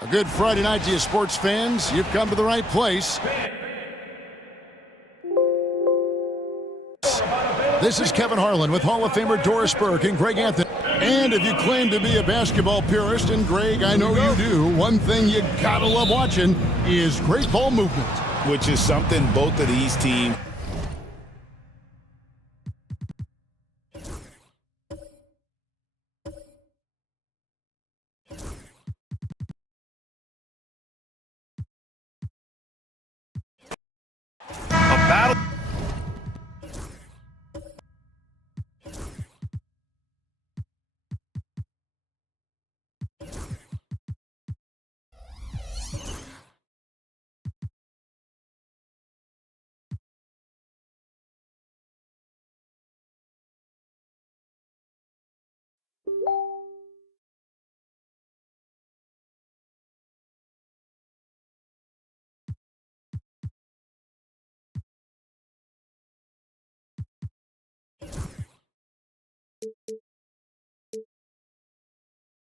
A good Friday night to you, sports fans. You've come to the right place. This is Kevin Harlan with Hall of Famer Doris Burke and Greg Anthony. And if you claim to be a basketball purist, and Greg, I know you do, one thing you gotta love watching is great ball movement. Which is something both of these teams.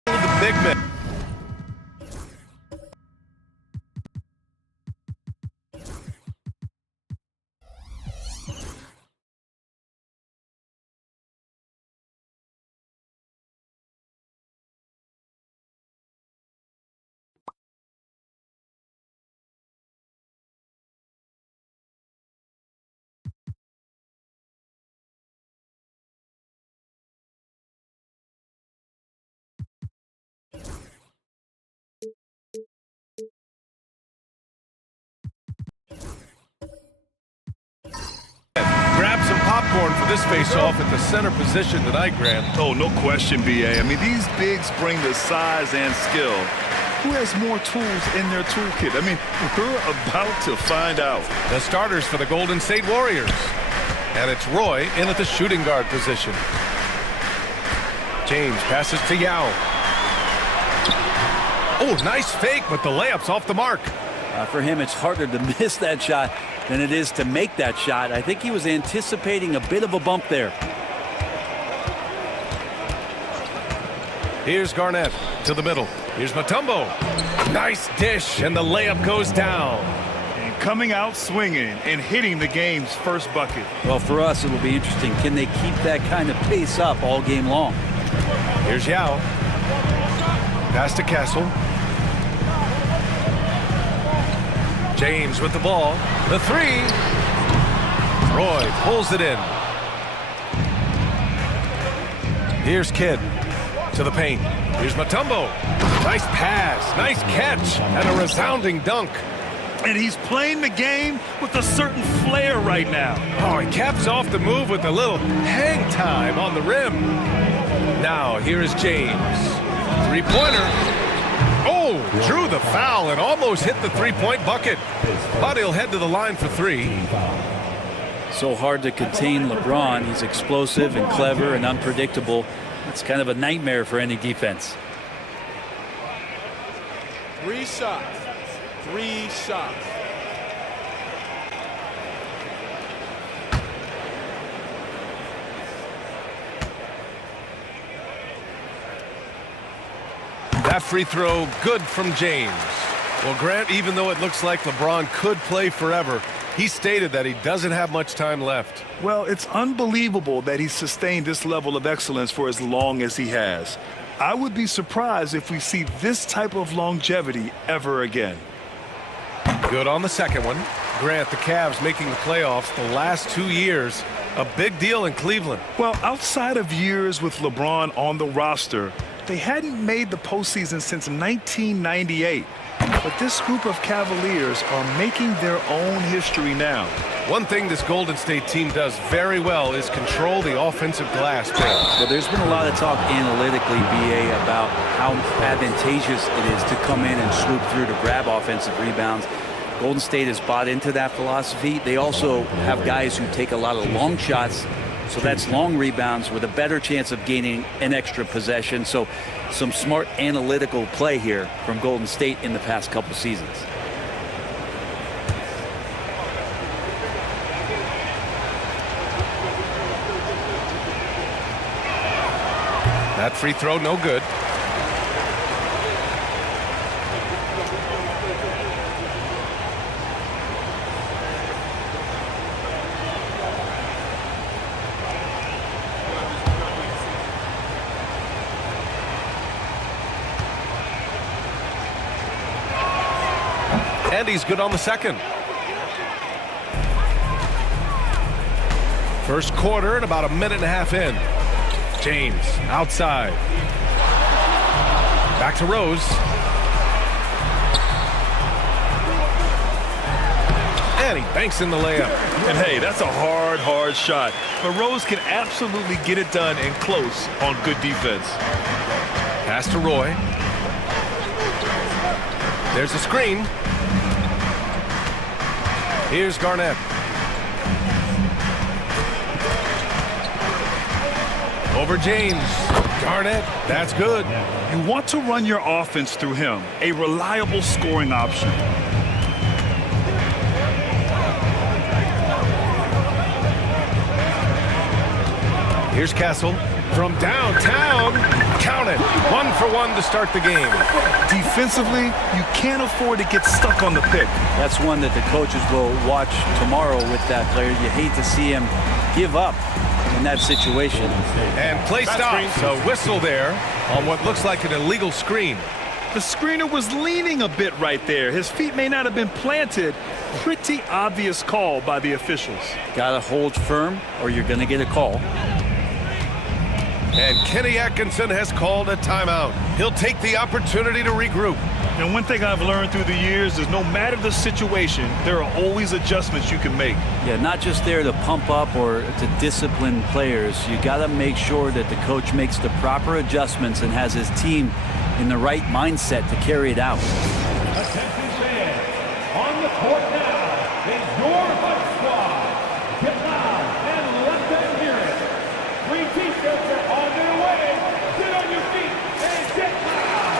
The big man. Grab some popcorn for this face-off at the center position tonight, Grant. Oh, no question, B.A. I mean, these bigs bring the size and skill. Who has more tools in their toolkit? I mean, we're about to find out. The starters for the Golden State Warriors. And it's Roy in at the shooting guard position. James passes to Yao. Oh, nice fake, but the layup's off the mark. For him, it's harder to miss that shot than it is to make that shot. I think he was anticipating a bit of a bump there. Here's Garnett to the middle. Here's Mutombo. Nice dish, and the layup goes down. And coming out swinging and hitting the game's first bucket. Well, for us, it'll be interesting. Can they keep that kind of pace up all game long? Here's Yao. Pass to Castle. James with the ball. The three. Roy pulls it in. Here's Kidd to the paint. Here's Mutombo. Nice pass, nice catch, and a resounding dunk. And he's playing the game with a certain flair right now. Oh, he caps off the move with a little hang time on the rim. Now, here is James. Three-pointer. Oh, drew the foul and almost hit the three-point bucket. But he'll head to the line for three. So hard to contain LeBron. He's explosive and clever and unpredictable. It's kind of a nightmare for any defense. 3 shots. 3 shots. That free throw good from James. Well, Grant, even though it looks like LeBron could play forever, he stated that he doesn't have much time left. Well, it's unbelievable that he's sustained this level of excellence for as long as he has. I would be surprised if we see this type of longevity ever again. Good on the second one. Grant, the Cavs making the playoffs the last 2 years. A big deal in Cleveland. Well, outside of years with LeBron on the roster, they hadn't made the postseason since 1998. But this group of Cavaliers are making their own history now. One thing this Golden State team does very well is control the offensive glass. Well, there's been a lot of talk analytically, BA, about how advantageous it is to come in and swoop through to grab offensive rebounds. Golden State has bought into that philosophy. They also have guys who take a lot of long shots, so that's long rebounds with a better chance of gaining an extra possession. So some smart analytical play here from Golden State in the past couple seasons. That free throw, no good. And he's good on the second. First quarter and about a minute and a half in. James outside. Back to Rose. And he banks in the layup. And hey, that's a hard shot. But Rose can absolutely get it done and close on good defense. Pass to Roy. There's a screen. Here's Garnett. Over James. Garnett, that's good. You want to run your offense through him, a reliable scoring option. Here's Castle from downtown. Count it. 1 for 1 to start the game. Defensively, you can't afford to get stuck on the pick. That's one that the coaches will watch tomorrow with that player. You hate to see him give up in that situation. And play stops. A whistle there on what looks like an illegal screen. The screener was leaning a bit right there. His feet may not have been planted. Pretty obvious call by the officials. Gotta hold firm or you're gonna get a call. And Kenny Atkinson has called a timeout. He'll take the opportunity to regroup. And one thing I've learned through the years is no matter the situation, there are always adjustments you can make. Yeah, not just there to pump up or to discipline players. You got to make sure that the coach makes the proper adjustments and has his team in the right mindset to carry it out. Attention fans, on the court now is your Hunt Squad. Get loud and let them hear it. 3 T-shirts are on their way. Get on your feet and get loud.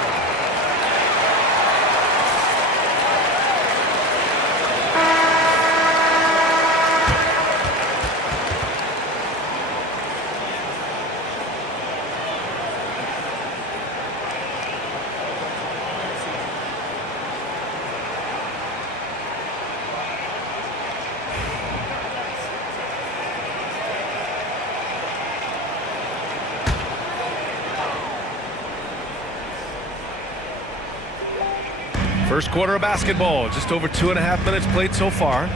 First quarter of basketball, just over 2.5 minutes played so far.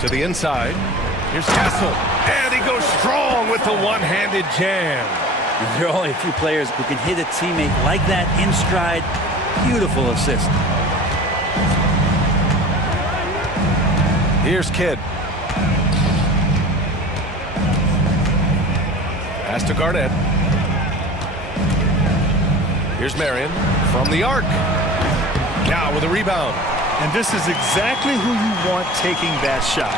To the inside. Here's Castle. And he goes strong with the one-handed jam. And there are only a few players who can hit a teammate like that in stride. Beautiful assist. Here's Kidd. Pass to Garnett. Here's Marion from the arc. Now with a rebound. And this is exactly who you want taking that shot.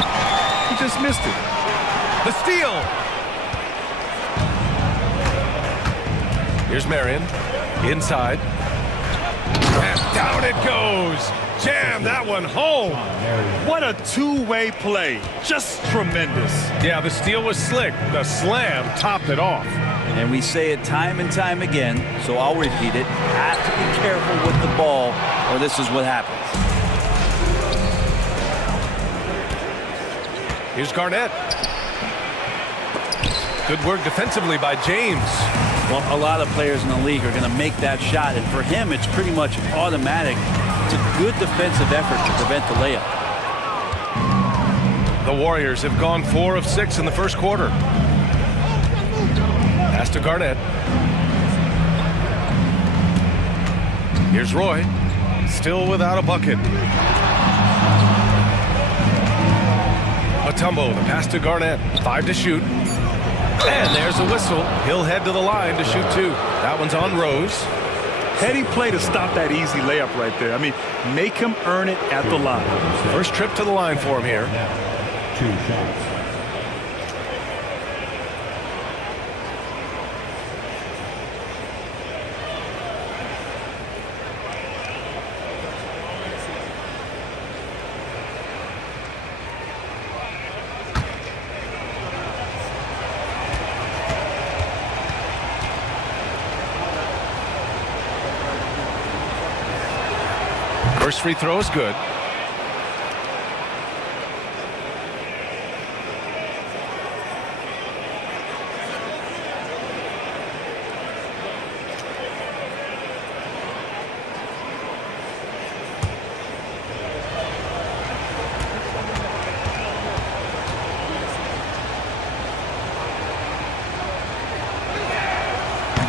He just missed it. The steal. Here's Marion. Inside. And down it goes. Jam that one home. What a two-way play. Just tremendous. Yeah, the steal was slick. The slam topped it off. And we say it time and time again, so I'll repeat it. Have to be careful with the ball, or this is what happens. Here's Garnett. Good work defensively by James. Well, a lot of players in the league are going to make that shot, and for him, it's pretty much automatic. It's a good defensive effort to prevent the layup. The Warriors have gone 4 of 6 in the first quarter. Pass to Garnett. Here's Roy. Still without a bucket. Mutombo, the pass to Garnett. 5 to shoot. And there's a whistle. He'll head to the line to shoot 2. That one's on Rose. Heady play to stop that easy layup right there. I mean, make him earn it at the line. First trip to the line for him here. 2 shots. First free throw is good.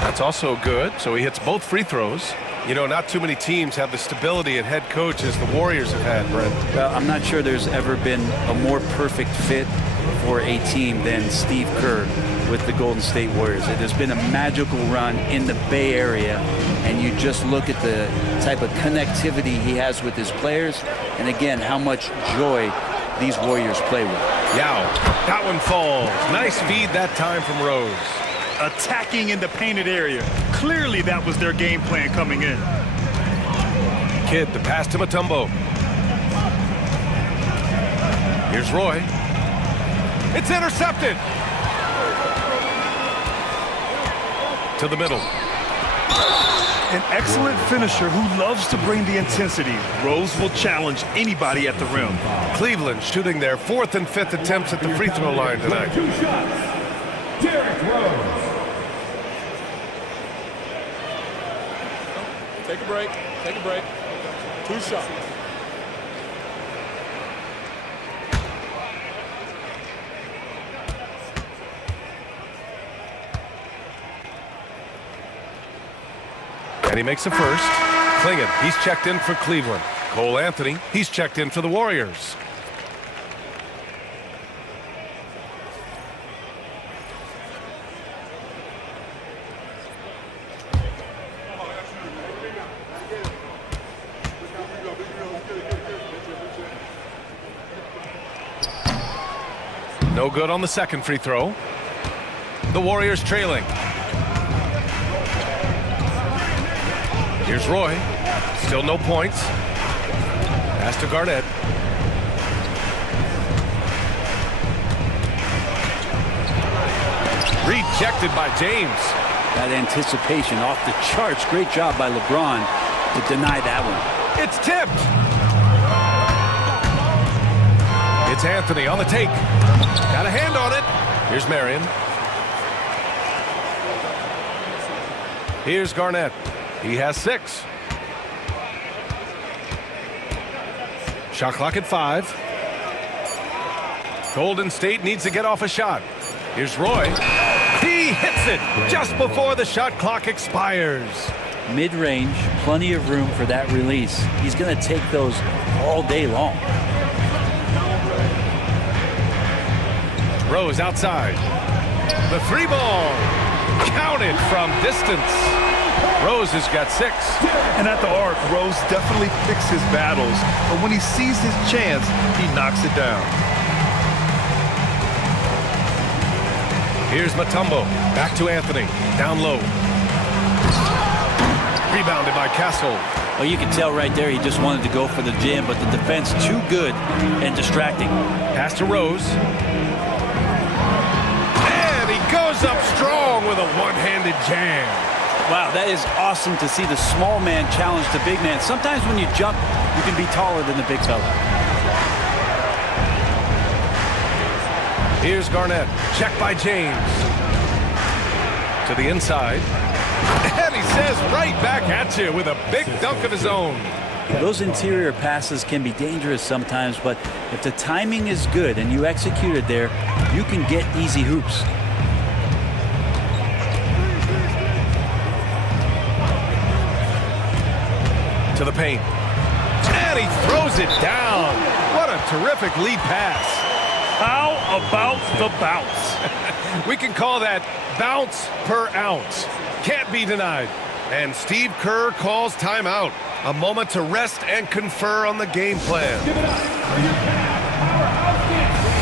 That's also good, so he hits both free throws. You know, not too many teams have the stability at head coach as the Warriors have had, Brent. Well, I'm not sure there's ever been a more perfect fit for a team than Steve Kerr with the Golden State Warriors. It has been a magical run in the Bay Area, and you just look at the type of connectivity he has with his players, and again, how much joy these Warriors play with. Yao, that one falls. Nice feed that time from Rose. Attacking in the painted area. Clearly that was their game plan coming in. Kidd, the pass to Mutombo. Here's Roy. It's intercepted. To the middle. An excellent finisher who loves to bring the intensity. Rose will challenge anybody at the rim. Cleveland shooting their 4th and 5th attempts at the free throw line tonight. 2 shots. Derrick Rose. Take a break. Take a break. 2 shots. And he makes the first. Klingon, he's checked in for Cleveland. Cole Anthony, he's checked in for the Warriors. No good on the second free throw. The Warriors trailing. Here's Roy. Still no points. Pass to Garnett. Rejected by James. That anticipation off the charts. Great job by LeBron to deny that one. It's tipped. It's Anthony on the take. Got a hand on it. Here's Marion. Here's Garnett. He has 6. Shot clock at 5. Golden State needs to get off a shot. Here's Roy. He hits it just before the shot clock expires. Mid-range, plenty of room for that release. He's going to take those all day long. Rose outside. The three ball. Counted from distance. Rose has got 6. And at the arc, Rose definitely picks his battles, but when he sees his chance, he knocks it down. Here's Mutombo. Back to Anthony. Down low. Rebounded by Castle. Well, you can tell right there he just wanted to go for the jam, but the defense too good and distracting. Pass to Rose. And he goes up strong with a one-handed jam. Wow, that is awesome to see the small man challenge the big man. Sometimes when you jump, you can be taller than the big fella. Here's Garnett. Check by James. To the inside. And he says right back at you with a big dunk of his own. Those interior passes can be dangerous sometimes, but if the timing is good and you execute it there, you can get easy hoops. To the paint. And he throws it down. What a terrific lead pass. How about the bounce? We can call that bounce per ounce. Can't be denied. And Steve Kerr calls timeout. A moment to rest and confer on the game plan. Give it up for your Cavs powerhouse dance team.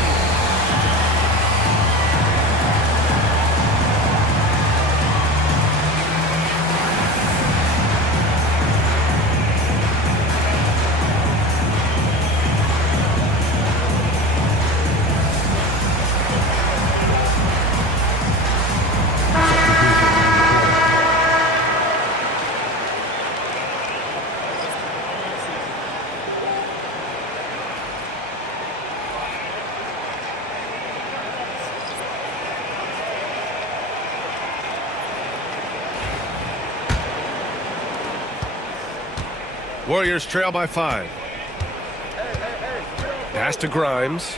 Warriors trail by 5. Pass to Grimes.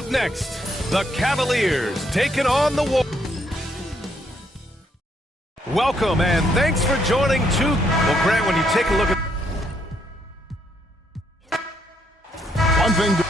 Up next, the Cavaliers taking on the Warriors. Welcome and thanks for joining Well, Grant, when you take a look at One thing to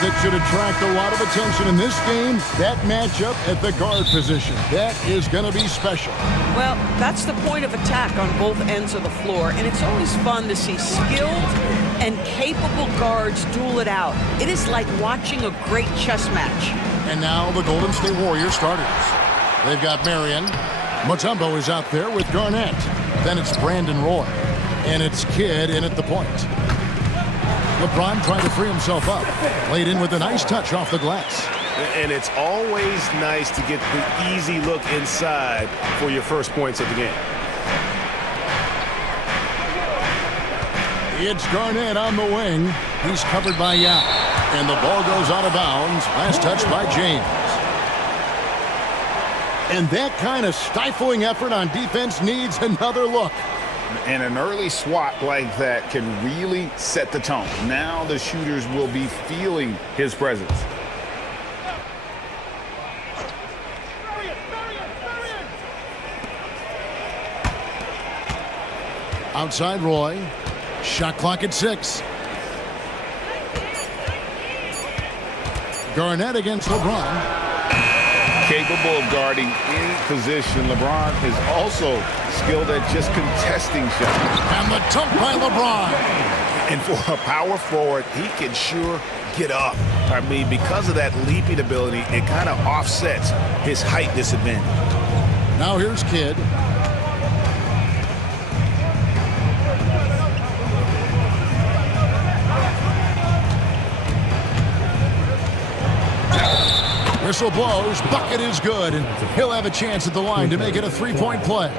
that should attract a lot of attention in this game, that matchup at the guard position. That is going to be special. Well, that's the point of attack on both ends of the floor, and it's always fun to see skilled and capable guards duel it out. It is like watching a great chess match. And now the Golden State Warriors starters. They've got Marion. Mutombo is out there with Garnett. Then it's Brandon Roy. And it's Kidd in at the point. LeBron trying to free himself up. Played in with a nice touch off the glass. And it's always nice to get the easy look inside for your first points of the game. It's Garnett on the wing. He's covered by Yao. And the ball goes out of bounds. Last touch by James. And that kind of stifling effort on defense needs another look. And an early swat like that can really set the tone. Now the shooters will be feeling his presence. Outside Roy. Shot clock at 6. Garnett against LeBron. Capable of guarding any position. LeBron is also skilled at just contesting shots. And the dunk by LeBron. And for a power forward, he can sure get up. I mean, because of that leaping ability, it kind of offsets his height disadvantage. Now here's Kidd. Whistle blows, bucket is good, and he'll have a chance at the line to make it a three-point play.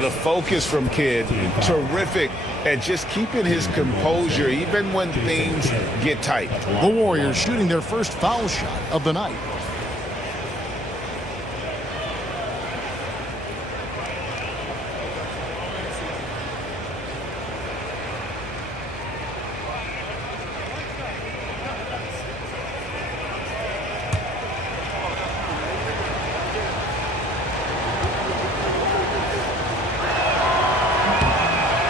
The focus from Kidd, terrific at just keeping his composure even when things get tight. The Warriors shooting their first foul shot of the night.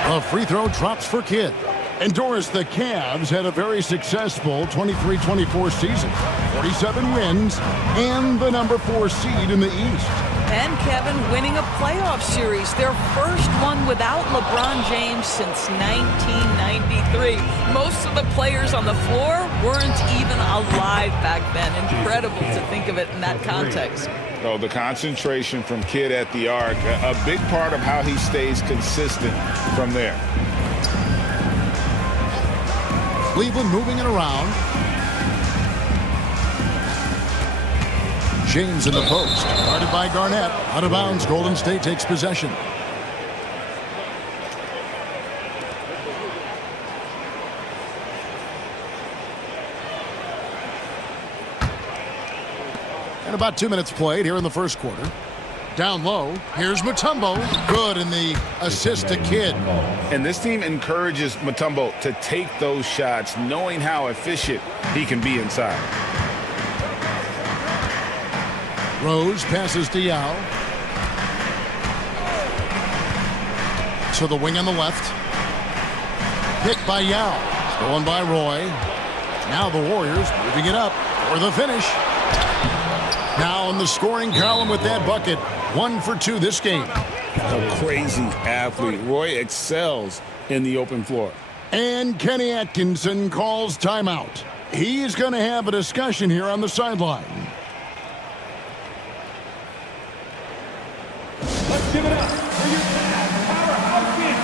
A free throw drops for Kidd. And Doris, the Cavs had a very successful 23-24 season. 47 wins and the number 4 seed in the East. And Kevin winning a playoff series, their first one without LeBron James since 1993. Most of the players on the floor weren't even alive back then. Incredible to think of it in that context. Oh, the concentration from Kidd at the arc, a big part of how he stays consistent from there. Cleveland moving it around. James in the post. Guarded by Garnett. Out of bounds. Golden State takes possession. And about 2 minutes played here in the first quarter. Down low, here's Mutombo. Good in the assist to Kidd. And this team encourages Mutombo to take those shots, knowing how efficient he can be inside. Rose passes to Yao. To the wing on the left. Picked by Yao. Stolen by Roy. Now the Warriors moving it up for the finish. Now in the scoring column with that bucket. 1 for 2 this game. A crazy athlete. Roy excels in the open floor. And Kenny Atkinson calls timeout. He's going to have a discussion here on the sideline. Let's give it up for your Cavs powerhouse team.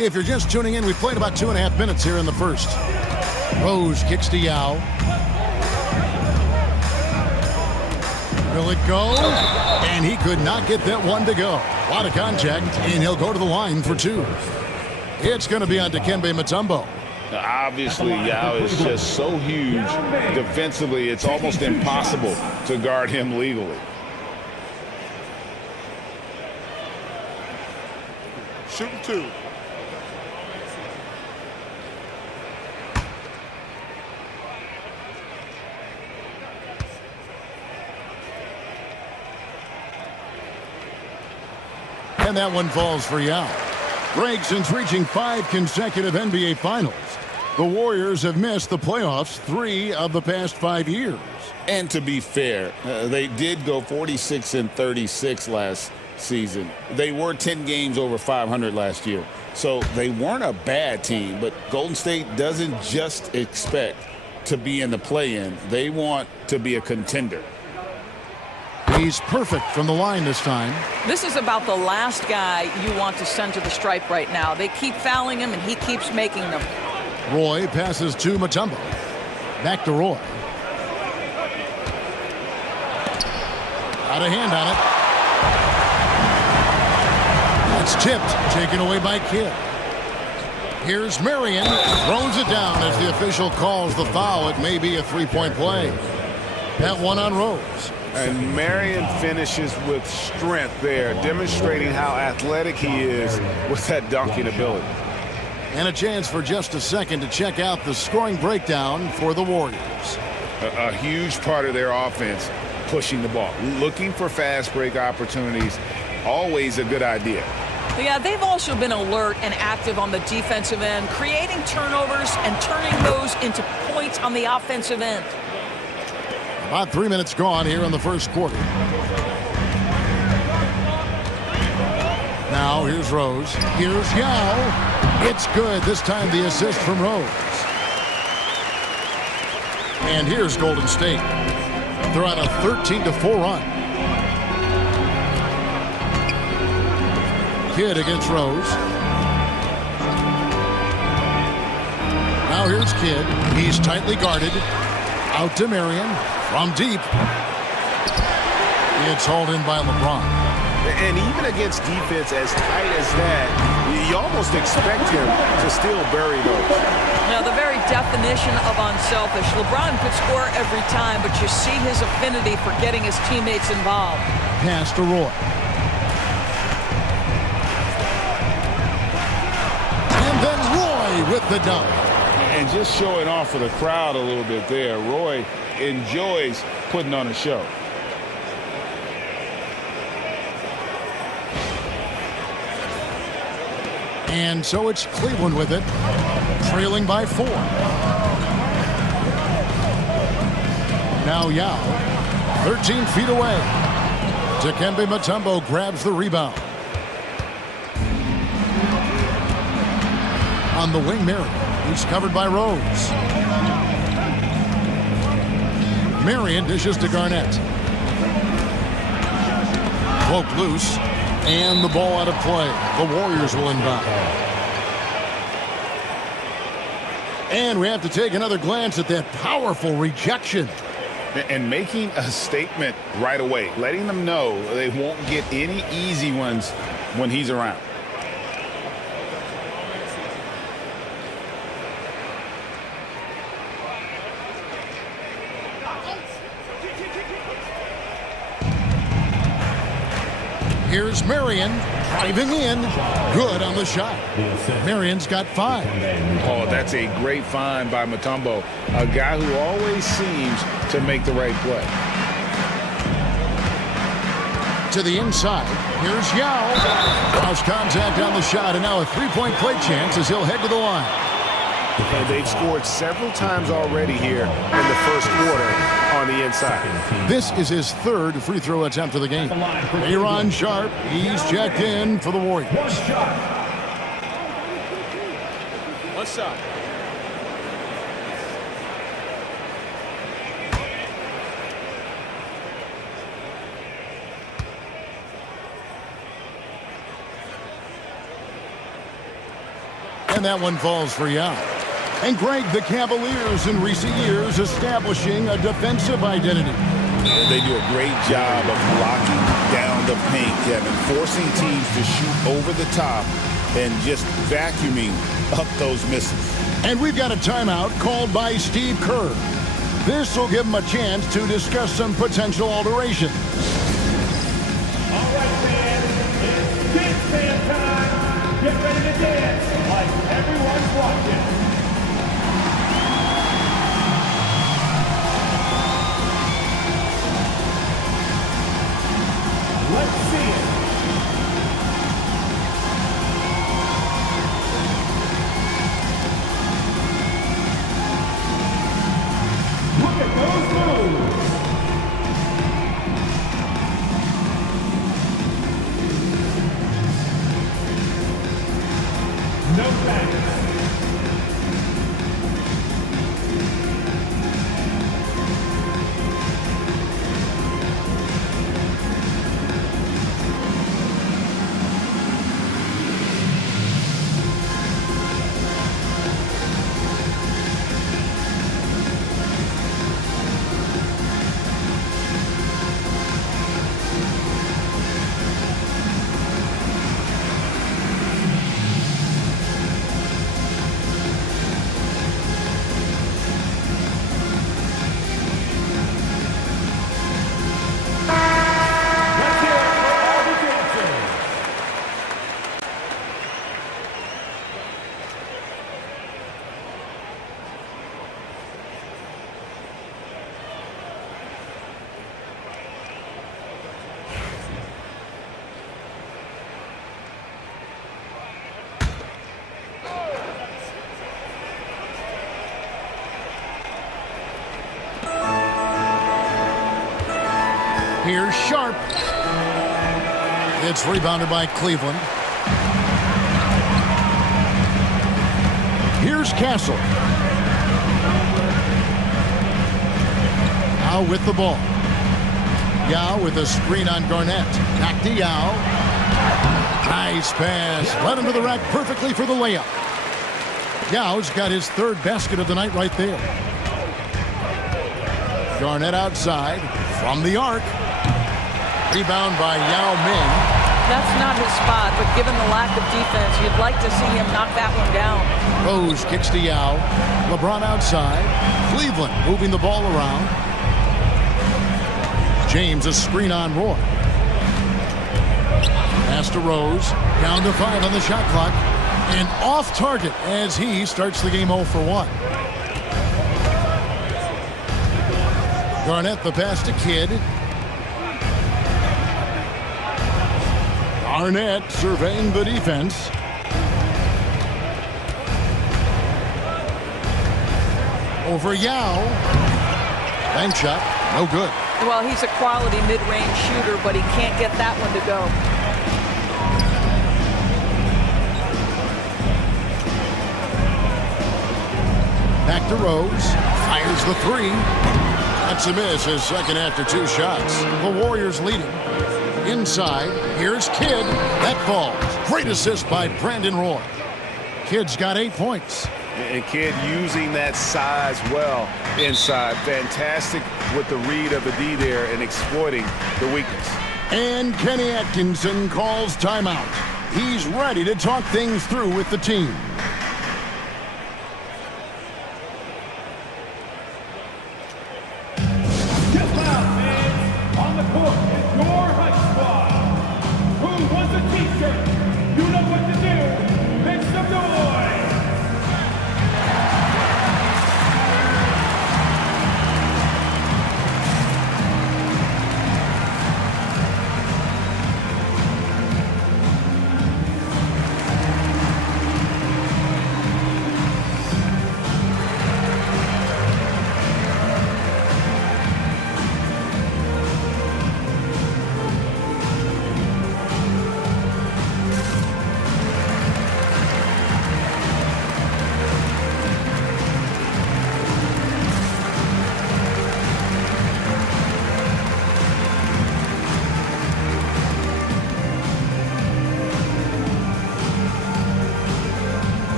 If you're just tuning in, we played about 2.5 minutes here in the first. Rose kicks to Yao. Will it go? And he could not get that one to go. A lot of contact, and he'll go to the line for 2. It's going to be on Dikembe Mutombo. Now, obviously, Yao is just so huge defensively, it's almost impossible to guard him legally. Shooting 2. And that one falls for Yao. Greg, since reaching 5 consecutive NBA Finals, the Warriors have missed the playoffs 3 of the past 5 years. And to be fair, they did go 46-36 last season. They were 10 games over 500 last year. So they weren't a bad team, but Golden State doesn't just expect to be in the play-in. They want to be a contender. He's perfect from the line this time. This is about the last guy you want to send to the stripe right now. They keep fouling him, and he keeps making them. Roy passes to Mutombo. Back to Roy. Got a hand on it. It's tipped, taken away by Kidd. Here's Marion. Throws it down as the official calls the foul. It may be a 3-point play. That one on Rose. And Marion finishes with strength there, demonstrating how athletic he is with that dunking ability. And a chance for just a second to check out the scoring breakdown for the Warriors. A huge part of their offense, pushing the ball. Looking for fast break opportunities, always a good idea. Yeah, they've also been alert and active on the defensive end, creating turnovers and turning those into points on the offensive end. About 3 minutes gone here in the first quarter. Now here's Rose. Here's Yao. It's good. This time the assist from Rose. And here's Golden State. They're on a 13-4 run. Kidd against Rose. Now here's Kidd. He's tightly guarded. Out to Marion. From deep. It's hauled in by LeBron. And even against defense as tight as that, you almost expect him to still bury those. Now, the very definition of unselfish. LeBron could score every time, but you see his affinity for getting his teammates involved. Pass to Roy. And then Roy with the dunk. And just showing off for the crowd a little bit there. Roy enjoys putting on a show. And so it's Cleveland with it, trailing by 4. Now Yao, 13 feet away. Dikembe Mutombo grabs the rebound. On the wing, Marion. He's covered by Rose. Marion dishes to Garnett. Poked loose. And the ball out of play. The Warriors will inbound. And we have to take another glance at that powerful rejection. And making a statement right away, letting them know they won't get any easy ones when he's around. Here's Marion driving in. Good on the shot. Marion's got 5. Oh, that's a great find by Mutombo, a guy who always seems to make the right play. To the inside. Here's Yao. Cross contact on the shot, and now a 3-point play chance as he'll head to the line. And they've scored several times already here in the first quarter on the inside. This is his 3rd free throw attempt of the game. Aaron Sharp, he's checked in for the Warriors. One shot. And that one falls for Yao. And Greg, the Cavaliers in recent years establishing a defensive identity. They do a great job of locking down the paint, Kevin, forcing teams to shoot over the top and just vacuuming up those misses. And we've got a timeout called by Steve Kerr. This will give him a chance to discuss some potential alterations. All right, fans, it's dance band time. Get ready to dance like everyone's watching. Let's see it. Look at those moves. No thanks. Here's Sharp. It's rebounded by Cleveland. Here's Castle. Yao with the ball. Yao with a screen on Garnett. Back to Yao. Nice pass. Led him to the rack perfectly for the layup. Yao's got his 3rd basket of the night right there. Garnett outside. From the arc. Rebound by Yao Ming. That's not his spot, but given the lack of defense, you'd like to see him knock that one down. Rose kicks to Yao. LeBron outside. Cleveland moving the ball around. James a screen on Roy. Pass to Rose. Down to 5 on the shot clock. And off target as he starts the game 0 for 1. Garnett the pass to Kidd. Arnett surveying the defense. Over Yao. Bank shot. No good. Well, he's a quality mid-range shooter, but he can't get that one to go. Back to Rose. Fires the 3. That's a miss, his second after 2 shots. The Warriors leading. Inside, here's Kidd. That falls. Great assist by Brandon Roy. Kidd's got 8 points. And Kidd using that size well inside. Fantastic with the read of the D there and exploiting the weakness. And Kenny Atkinson calls timeout. He's ready to talk things through with the team.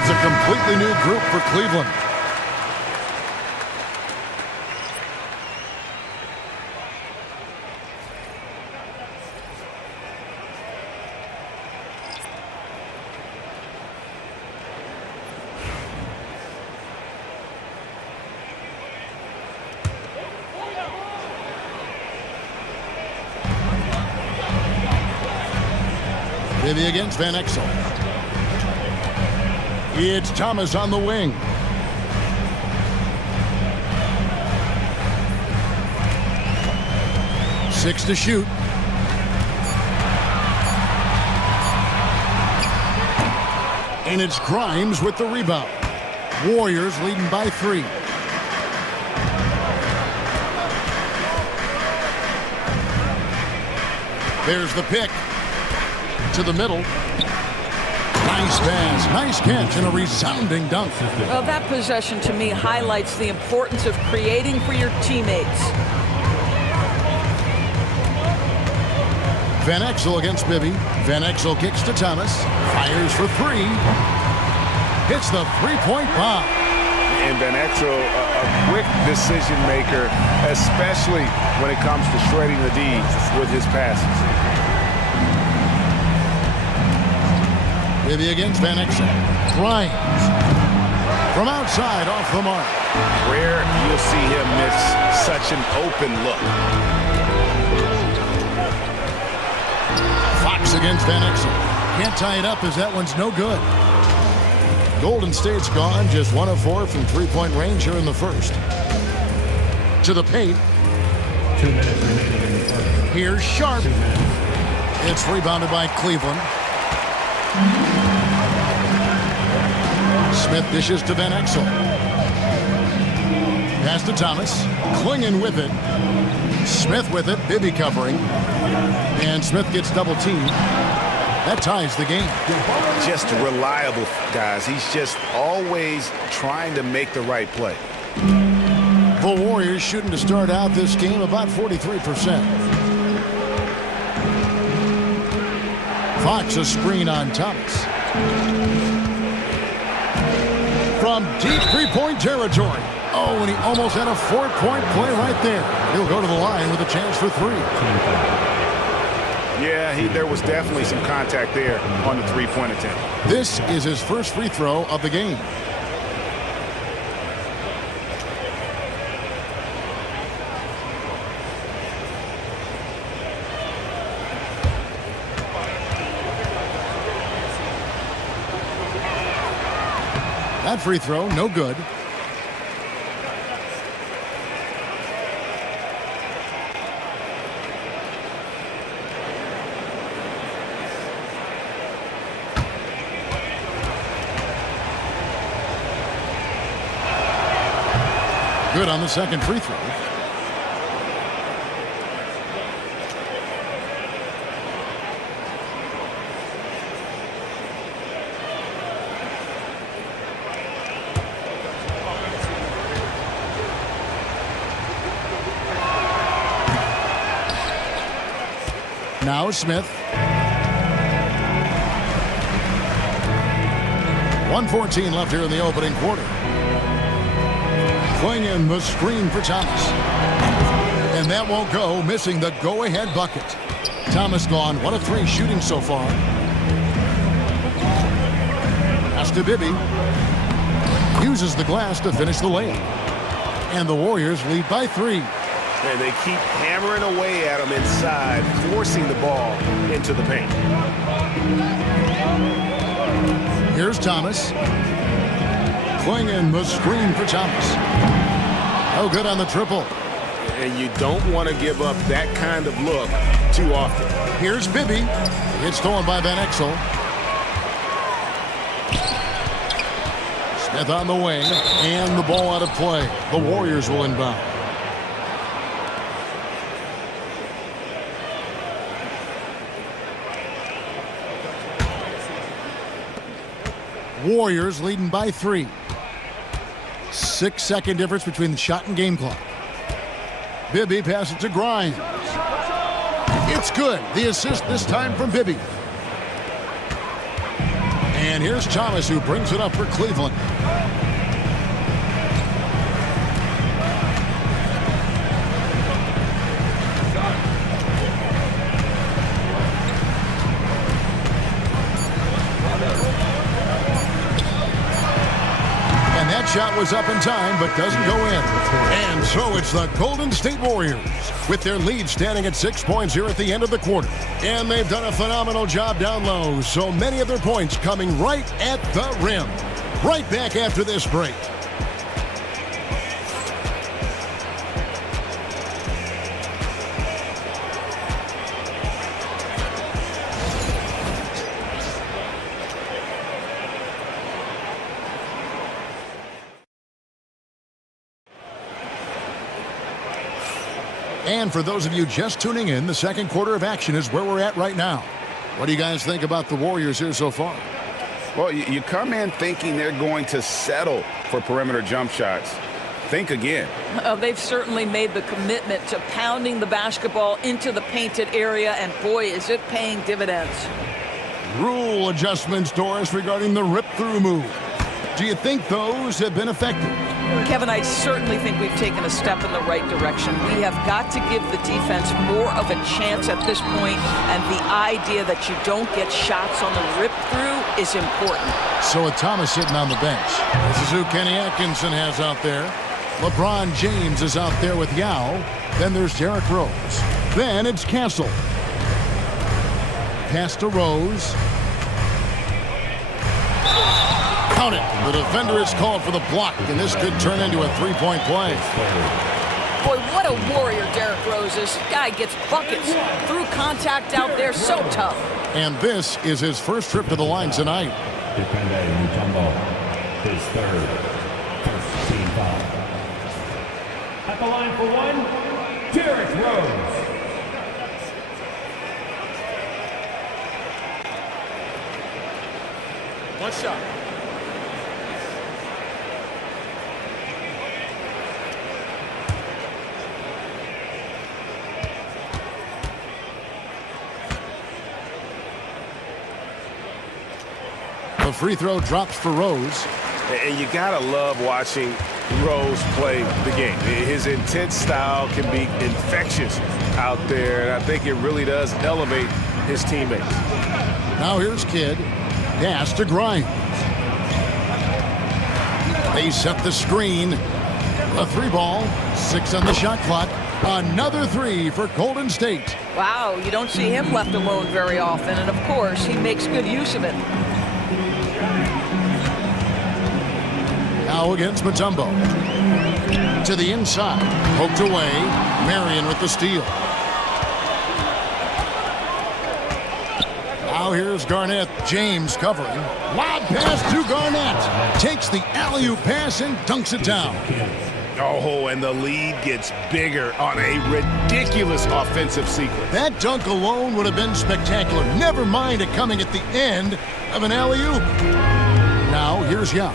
It's a completely new group for Cleveland. Bibby against Van Exel. It's Thomas on the wing. Six to shoot. And it's Grimes with the rebound. Warriors leading by 3. There's the pick. To the middle. Nice pass, nice catch, and a resounding dunk. Well, that possession to me highlights the importance of creating for your teammates. Van Exel against Bibby. Van Exel kicks to Thomas. Fires for 3. Hits the three-point bomb. And Van Exel, a quick decision maker, especially when it comes to shredding the D with his passes. Bibby against Van Exel. Grimes. From outside, off the mark. Rare you'll see him miss such an open look. Fox against Van Exel. Can't tie it up as that one's no good. Golden State's gone just 1 of 4 from three-point range here in the first. To the paint. 2 minutes remaining in the first. Here's Sharp. It's rebounded by Cleveland. Smith dishes to Van Exel. Pass to Thomas. Clinging with it. Smith with it. Bibby covering. And Smith gets double teamed. That ties the game. Just reliable, guys. He's just always trying to make the right play. The Warriors shooting to start out this game about 43%. Fox a screen on Thomas. From deep three-point territory. Oh, and he almost had a four-point play right there. He'll go to the line with a chance for three. Yeah, there was definitely some contact there on the three-point attempt. This is his first free throw of the game. That free throw, no good. Good on the second free throw. Now Smith. 1:14 left here in the opening quarter. Playing the screen for Thomas. And that won't go, missing the go-ahead bucket. Thomas gone 1 of 3 shooting so far. Pass to Bibby. Uses the glass to finish the layup. And the Warriors lead by 3. And they keep hammering away at him inside, forcing the ball into the paint. Here's Thomas. Playing the screen for Thomas. Oh, good on the triple. And you don't want to give up that kind of look too often. Here's Bibby. It's stolen by Van Exel. Smith on the wing, and the ball out of play. The Warriors will inbound. Warriors leading by 3. 6-second difference between the shot and game clock. Bibby passes to Grimes. It's good. The assist this time from Bibby. And here's Thomas, who brings it up for Cleveland. Shot was up in time, but doesn't go in. And so it's the Golden State Warriors with their lead standing at 6 points here at the end of the quarter. And they've done a phenomenal job down low. So many of their points coming right at the rim. Right back after this break. And for those of you just tuning in, the second quarter of action is where we're at right now. What do you guys think about the Warriors here so far? Well, you come in thinking they're going to settle for perimeter jump shots. Think again. They've certainly made the commitment to pounding the basketball into the painted area, and boy, is it paying dividends. Rule adjustments, Doris, regarding the rip-through move. Do you think those have been effective? Kevin, I certainly think we've taken a step in the right direction. We have got to give the defense more of a chance at this point, and the idea that you don't get shots on the rip-through is important. So with Thomas sitting on the bench, this is who Kenny Atkinson has out there. LeBron James is out there with Yao. Then there's Derrick Rose. Then it's Castle. Pass to Rose. Count it. The defender is called for the block, and this could turn into a three-point play. Boy, what a warrior Derrick Rose is. This guy gets buckets through contact out there. So tough. And this is his first trip to the line tonight. His third. First team foul. At the line for one, Derrick Rose. One shot. The free throw drops for Rose. And you gotta love watching Rose play the game. His intense style can be infectious out there, and I think it really does elevate his teammates. Now here's Kidd. Pass to Grimes. They set the screen. A 3-ball, 6 on the shot clock. Another 3 for Golden State. Wow, you don't see him left alone very often, and of course, he makes good use of it. Now against Mutombo. To the inside. Poked away. Marion with the steal. Now here's Garnett. James covering. Lob pass to Garnett. Takes the alley-oop pass and dunks it down. Oh, and the lead gets bigger on a ridiculous offensive sequence. That dunk alone would have been spectacular. Never mind it coming at the end of an alley-oop. Now here's Young.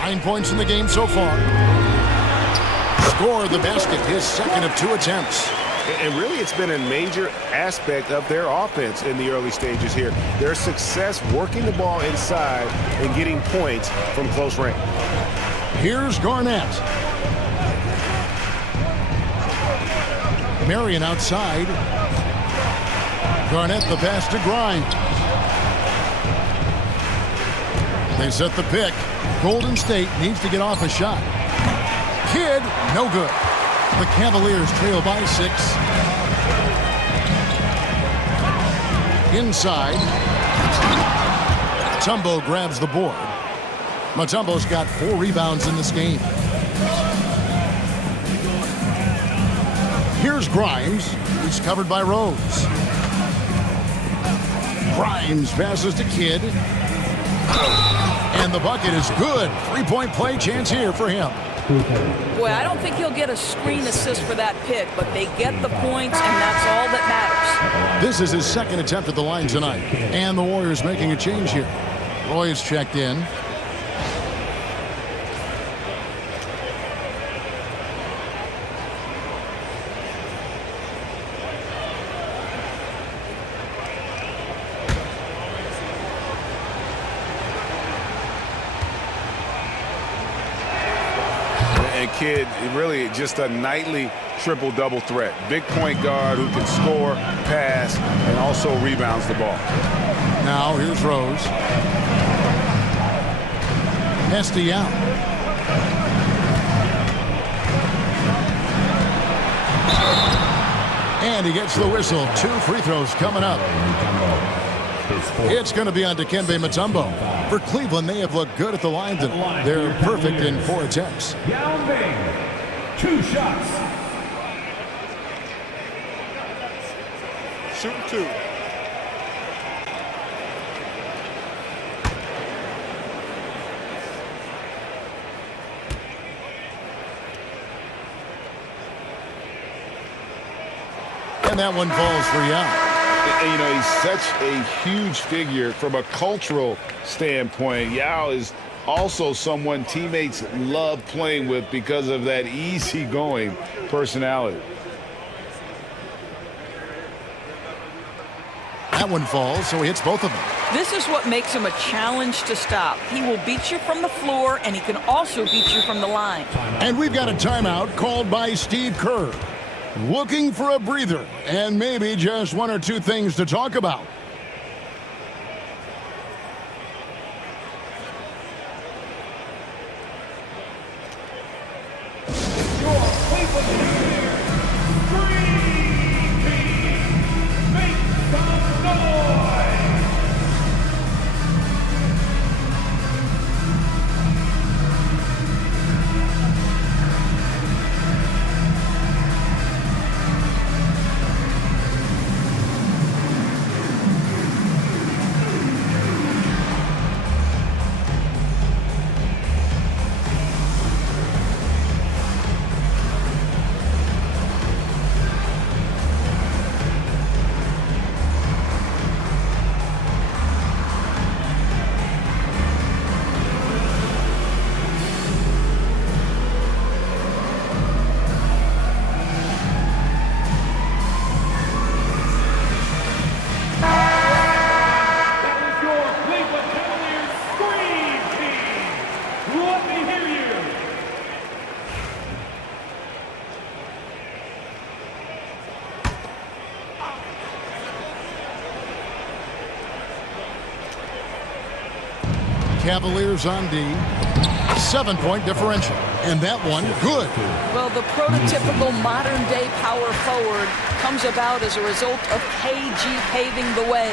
9 points in the game so far. Score the basket, his second of 2 attempts. And really, it's been a major aspect of their offense in the early stages here. Their success working the ball inside and getting points from close range. Here's Garnett. Marion outside. Garnett the pass to Grimes. They set the pick. Golden State needs to get off a shot. Kidd, no good. The Cavaliers trail by 6. Inside. Mutombo grabs the board. Mutombo's got 4 rebounds in this game. Here's Grimes. He's covered by Rose. Grimes passes to Kidd. And the bucket is good. 3-point play chance here for him. Boy, I don't think he'll get a screen assist for that pick, but they get the points, and that's all that matters. This is his second attempt at the line tonight. And the Warriors making a change here. Roy's checked in. And Kidd, really just a nightly triple-double threat. Big point guard who can score, pass, and also rebounds the ball. Now here's Rose. Estial. And he gets the whistle. 2 free throws coming up. It's going to be on Dikembe Mutombo. For Cleveland, they have looked good at the line. They're perfect in 4 attempts. Yao Ming, 2 shots. Shooting 2. And that one falls for Yao. And, you know, he's such a huge figure from a cultural standpoint. Yao is also someone teammates love playing with because of that easygoing personality. That one falls, so he hits both of them. This is what makes him a challenge to stop. He will beat you from the floor, and he can also beat you from the line. And we've got a timeout called by Steve Kerr. Looking for a breather and maybe just 1 or 2 things to talk about. Your Cleveland Cavaliers, Dream Team, make some noise! Cavaliers on D. 7-point differential. And that one, good. Well, the prototypical modern-day power forward comes about as a result of KG paving the way.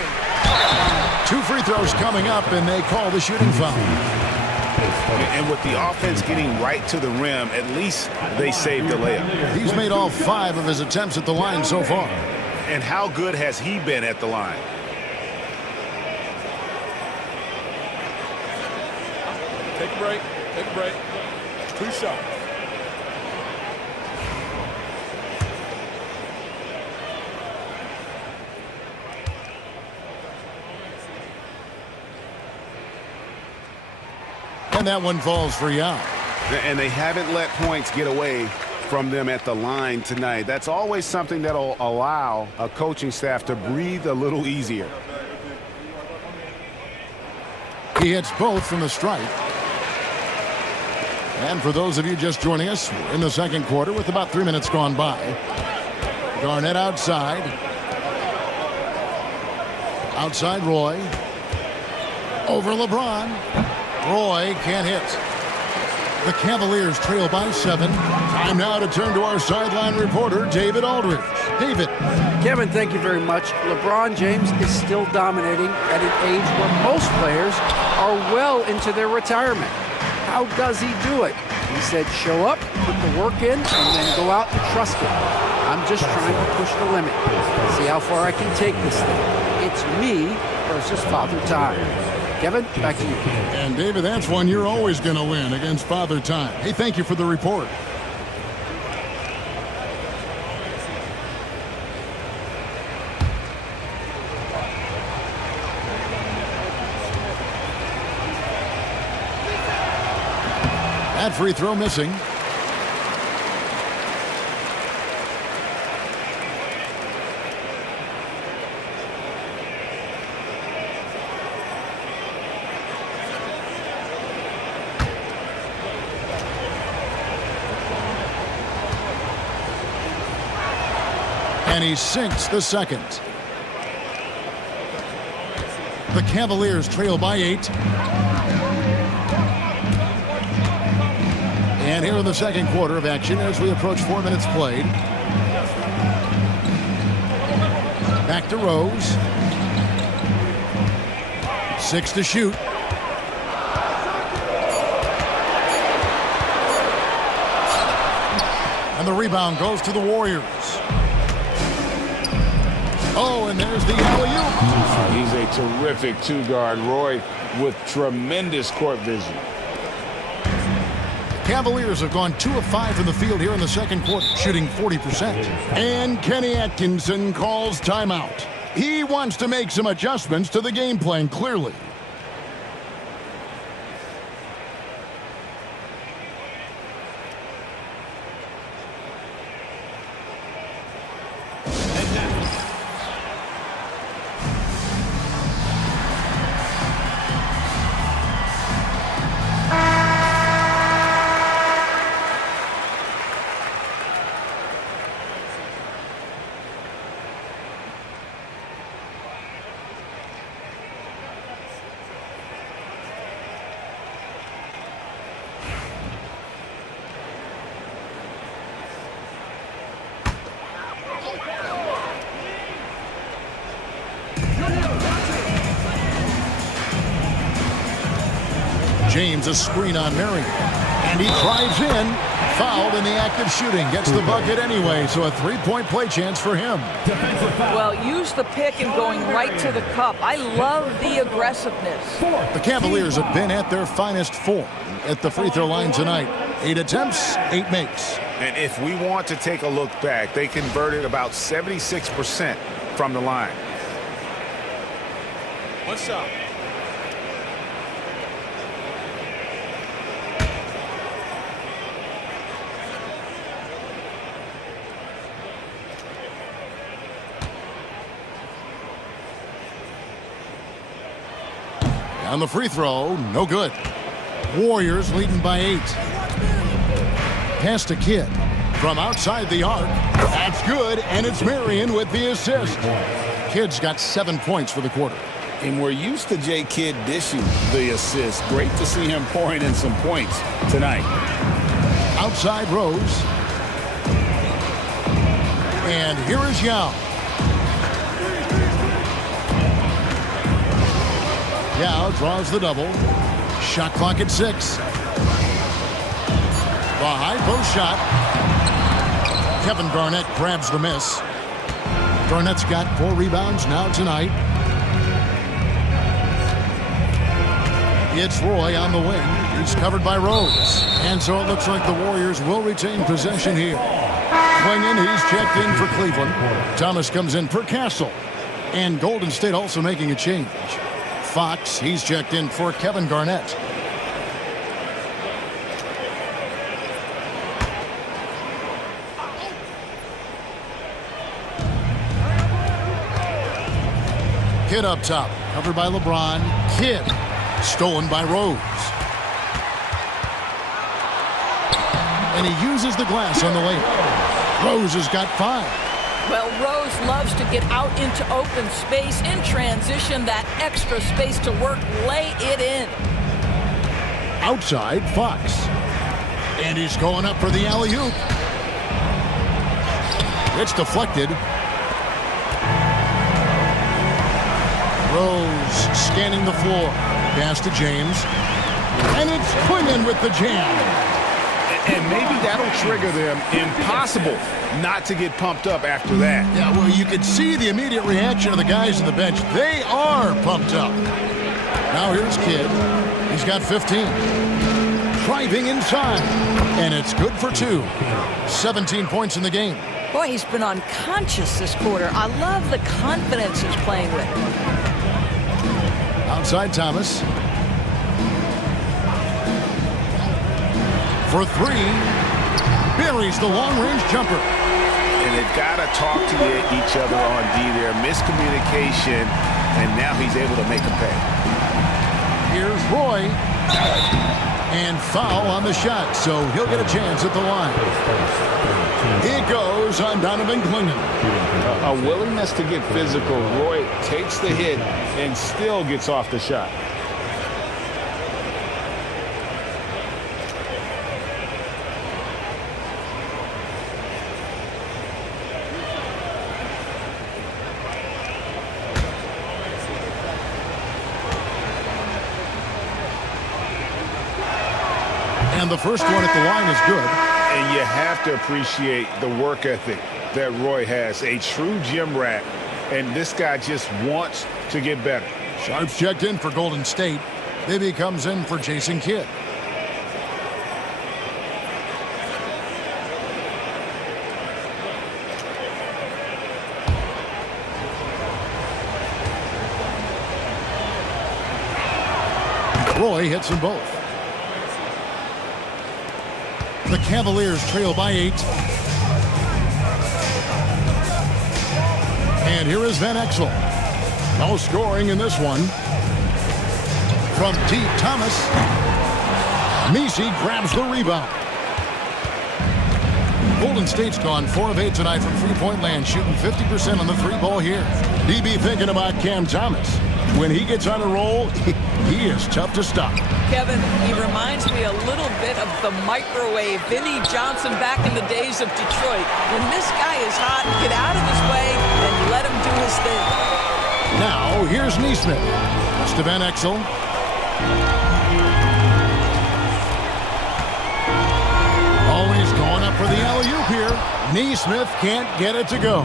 2 free throws coming up, and they call the shooting foul. And with the offense getting right to the rim, at least they saved the layup. He's made all 5 of his attempts at the line so far. And how good has he been at the line? Take a break. Take a break. 2 shots. And that one falls for Yao. And they haven't let points get away from them at the line tonight. That's always something that'll allow a coaching staff to breathe a little easier. He hits both from the stripe. And for those of you just joining us, we're in the second quarter with about 3 minutes gone by. Garnett outside. Outside Roy. Over LeBron. Roy can't hit. The Cavaliers trail by 7. Time now to turn to our sideline reporter, David Aldridge. David. Kevin, thank you very much. LeBron James is still dominating at an age where most players are well into their retirement. How does he do it? He said, show up, put the work in, and then go out and trust it. I'm just trying to push the limit. See how far I can take this thing. It's me versus Father Time. Kevin, back to you. And David, that's one you're always going to win against Father Time. Hey, thank you for the report. That free throw missing. And he sinks the second. The Cavaliers trail by 8. And here in the second quarter of action as we approach 4 minutes played. Back to Rose. 6 to shoot. And the rebound goes to the Warriors. Oh, and there's the alley-oop. He's a terrific 2-guard. Roy with tremendous court vision. Cavaliers have gone 2 of 5 from the field here in the second quarter, shooting 40%. And Kenny Atkinson calls timeout. He wants to make some adjustments to the game plan, clearly. James a screen on Marion. And he drives in. Fouled in the act of shooting. Gets the bucket anyway, so a 3-point play chance for him. Well, use the pick and going right to the cup. I love the aggressiveness. The Cavaliers have been at their finest form at the free throw line tonight. 8 attempts, 8 makes. And if we want to take a look back, they converted about 76% from the line. One shot. On the free throw, no good. Warriors leading by 8. Pass to Kidd. From outside the arc. That's good, and it's Marion with the assist. Kidd's got 7 points for the quarter. And we're used to J. Kidd dishing the assist. Great to see him pouring in some points tonight. Outside Rose. And here is Yao. Yao draws the double. Shot clock at 6. The high post shot. Kevin Garnett grabs the miss. Garnett's got 4 rebounds now tonight. It's Roy on the wing. He's covered by Rose. And so it looks like the Warriors will retain possession here. Swinging, he's checked in for Cleveland. Thomas comes in for Castle. And Golden State also making a change. Fox, he's checked in for Kevin Garnett. Kidd up top, covered by LeBron. Kidd, stolen by Rose. And he uses the glass on the layup. Rose has got 5. Well, Rose loves to get out into open space in transition, that extra space to work, lay it in. Outside, Fox. And he's going up for the alley-oop. It's deflected. Rose scanning the floor. Pass to James. And it's Quinn with the jam. And maybe that'll trigger them. Impossible not to get pumped up after that. Yeah, well, you could see the immediate reaction of the guys on the bench. They are pumped up. Now here's Kidd. He's got 15. Driving inside. And it's good for 2. 17 points in the game. Boy, he's been unconscious this quarter. I love the confidence he's playing with. Outside Thomas. For 3. Buries the long-range jumper. And they've got to talk to each other on D there. Miscommunication, and now he's able to make a pay. Here's Roy. And foul on the shot, so he'll get a chance at the line. It goes on Donovan Clingan. A willingness to get physical. Roy takes the hit and still gets off the shot. And the first one at the line is good. And you have to appreciate the work ethic that Roy has. A true gym rat. And this guy just wants to get better. Sharp's checked in for Golden State. Bibby comes in for Jason Kidd. Roy hits them both. The Cavaliers trail by 8. And here is Van Exel. No scoring in this one. From deep, Thomas. Messi grabs the rebound. Golden State's gone 4 of 8 tonight from three-point land, shooting 50% on the 3-ball here. DB thinking about Cam Thomas. When he gets on a roll, he is tough to stop. Kevin, he reminds me a little bit of the microwave Vinnie Johnson back in the days of Detroit. When this guy is hot, get out of his way and let him do his thing. Now, here's Neesmith. It's to Van Exel. Always going up for the alley-oop here. Neesmith can't get it to go.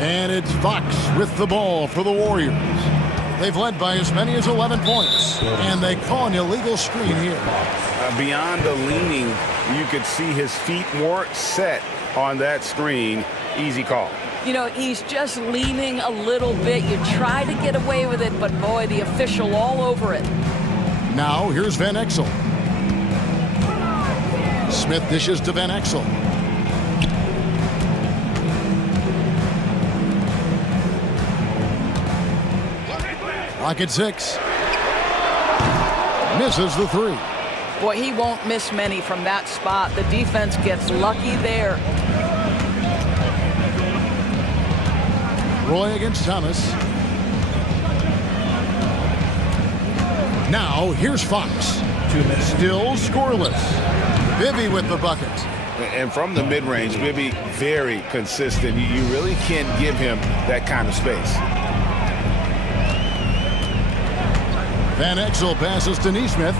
And it's Fox with the ball for the Warriors. They've led by as many as 11 points. And they call an illegal screen here. Beyond the leaning, you could see his feet weren't set on that screen. Easy call. You know, he's just leaning a little bit. You try to get away with it, but boy, the official all over it. Now, here's Van Exel. Smith dishes to Van Exel. Clock at 6. Misses the 3. Boy, he won't miss many from that spot. The defense gets lucky there. Roy against Thomas. Now, here's Fox. Still scoreless. Bibby with the bucket. And from the mid-range, Bibby very consistent. You really can't give him that kind of space. Van Exel passes to Neesmith.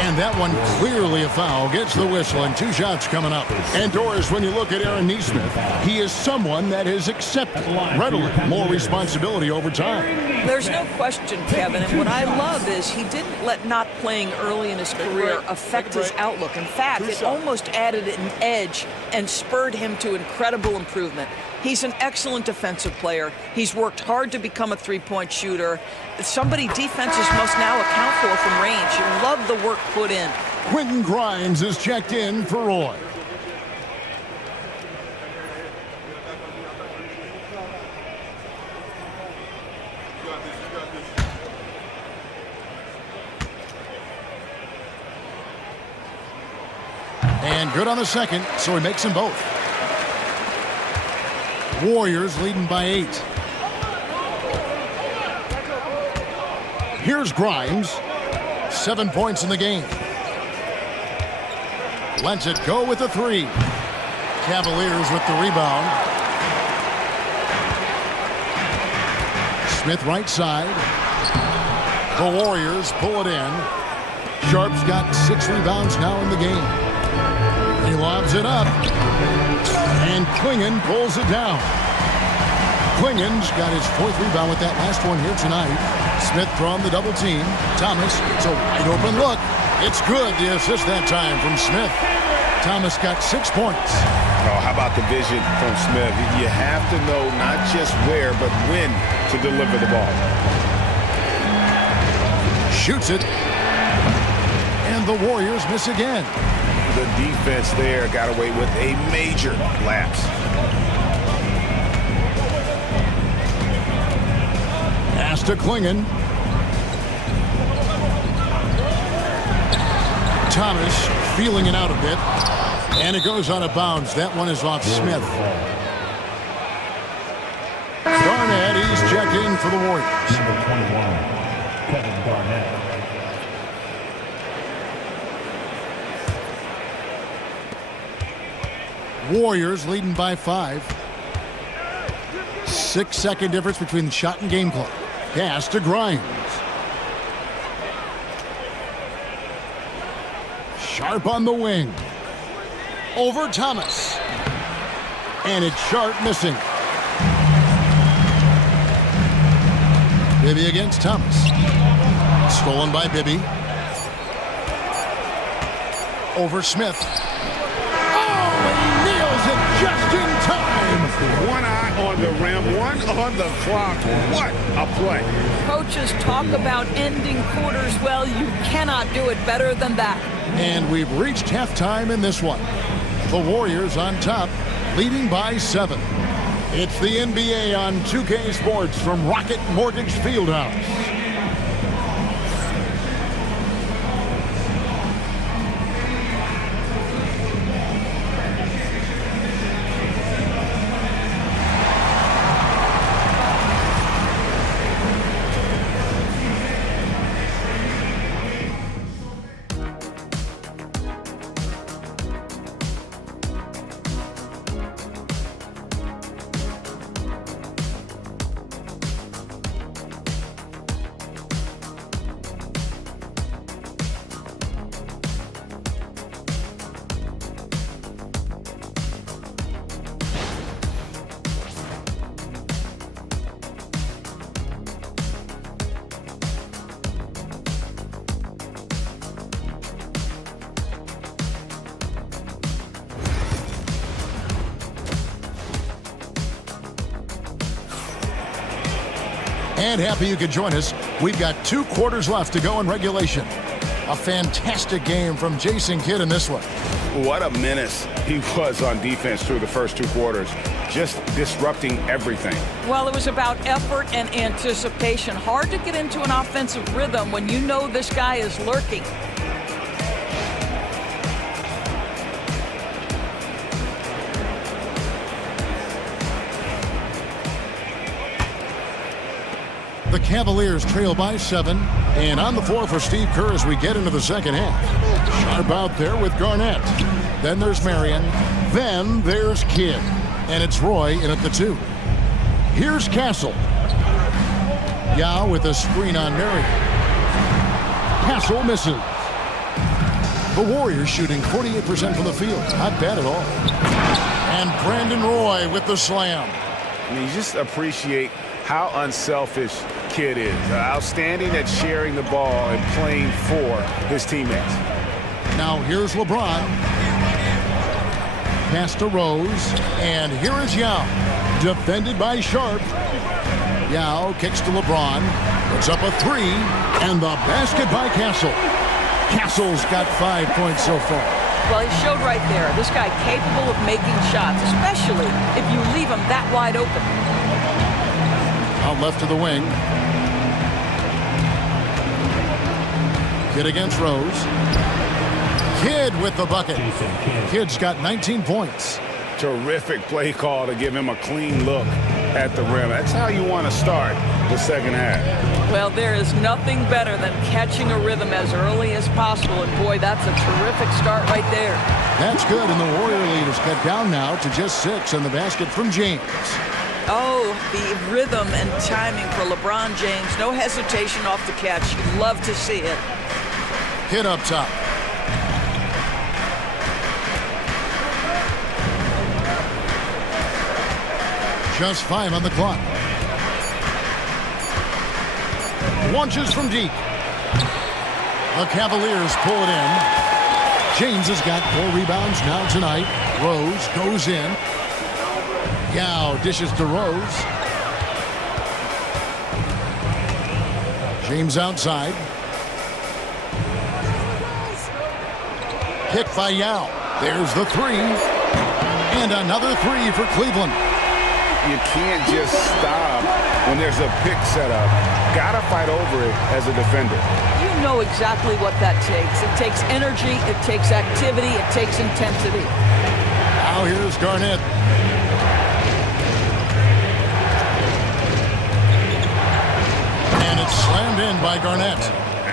And that one clearly a foul. Gets the whistle and 2 shots coming up. And Doris, when you look at Aaron Neesmith, he is someone that has accepted readily more responsibility over time. There's no question, Kevin, and what I love is he didn't let not playing early in his career affect his outlook. In fact, it almost added an edge and spurred him to incredible improvement. He's an excellent defensive player. He's worked hard to become a three-point shooter. Somebody defenses must now account for from range. You love the work put in. Quentin Grimes is checked in for Roy. And good on the second, so he makes them both. Warriors leading by 8. Here's Grimes. 7 points in the game. Lets it go with a 3. Cavaliers with the rebound. Smith right side. The Warriors pull it in. Sharp's got 6 rebounds now in the game. He lobs it up. And Klingon pulls it down. Klingon's got his 4th rebound with that last one here tonight. Smith drawn the double team. Thomas, it's a wide open look. It's good. The assist that time from Smith. Thomas got 6 points. Oh, how about the vision from Smith? You have to know not just where, but when to deliver the ball. Shoots it. And the Warriors miss again. The defense there got away with a major lapse. Pass to Klingon. Thomas feeling it out a bit. And it goes out of bounds. That one is off Smith. Garnett, he's checked in for the Warriors. Number 21, Kevin Garnett. Warriors leading by 5. 6-second difference between the shot and game clock. Pass to Grimes. Sharp on the wing. Over Thomas. And it's Sharp missing. Bibby against Thomas. Stolen by Bibby. Over Smith. Just in time. One eye on the rim, one on the clock. What a play. Coaches talk about ending quarters. Well, you cannot do it better than that. And we've reached halftime in this one. The Warriors on top, leading by 7. It's the NBA on 2K Sports from Rocket Mortgage Fieldhouse. And happy you could join us. We've got 2 quarters left to go in regulation. A fantastic game from Jason Kidd in this one. What a menace he was on defense through the first 2 quarters. Just disrupting everything. Well, it was about effort and anticipation. Hard to get into an offensive rhythm when you know this guy is lurking. The Cavaliers trail by 7. And on the floor for Steve Kerr as we get into the second half. Sharp out there with Garnett. Then there's Marion. Then there's Kidd. And it's Roy in at the 2. Here's Castle. Yao with a screen on Marion. Castle misses. The Warriors shooting 48% from the field. Not bad at all. And Brandon Roy with the slam. I mean, you just appreciate how unselfish Kidd is. Outstanding at sharing the ball and playing for his teammates. Now here's LeBron. Pass to Rose. And here is Yao. Defended by Sharp. Yao kicks to LeBron. Puts up a 3. And the basket by Castle. Castle's got 5 points so far. Well, he showed right there. This guy capable of making shots, especially if you leave him that wide open. Out left to the wing. Kidd against Rose. Kidd with the bucket. Kidd's got 19 points. Terrific play call to give him a clean look at the rim. That's how you want to start the second half. Well, there is nothing better than catching a rhythm as early as possible. And boy, that's a terrific start right there. That's good, and the Warrior lead is cut down now to just 6 on the basket from James. Oh, the rhythm and timing for LeBron James. No hesitation off the catch. You'd love to see it. Kidd up top. Just 5 on the clock. Launches from deep. The Cavaliers pull it in. James has got 4 rebounds now tonight. Rose goes in. Yao dishes to Rose. James outside. Pick by Yao. There's the 3. And another 3 for Cleveland. You can't just stop when there's a pick set up. Gotta fight over it as a defender. You know exactly what that takes. It takes energy, it takes activity, it takes intensity. Now here's Garnett. And it's slammed in by Garnett.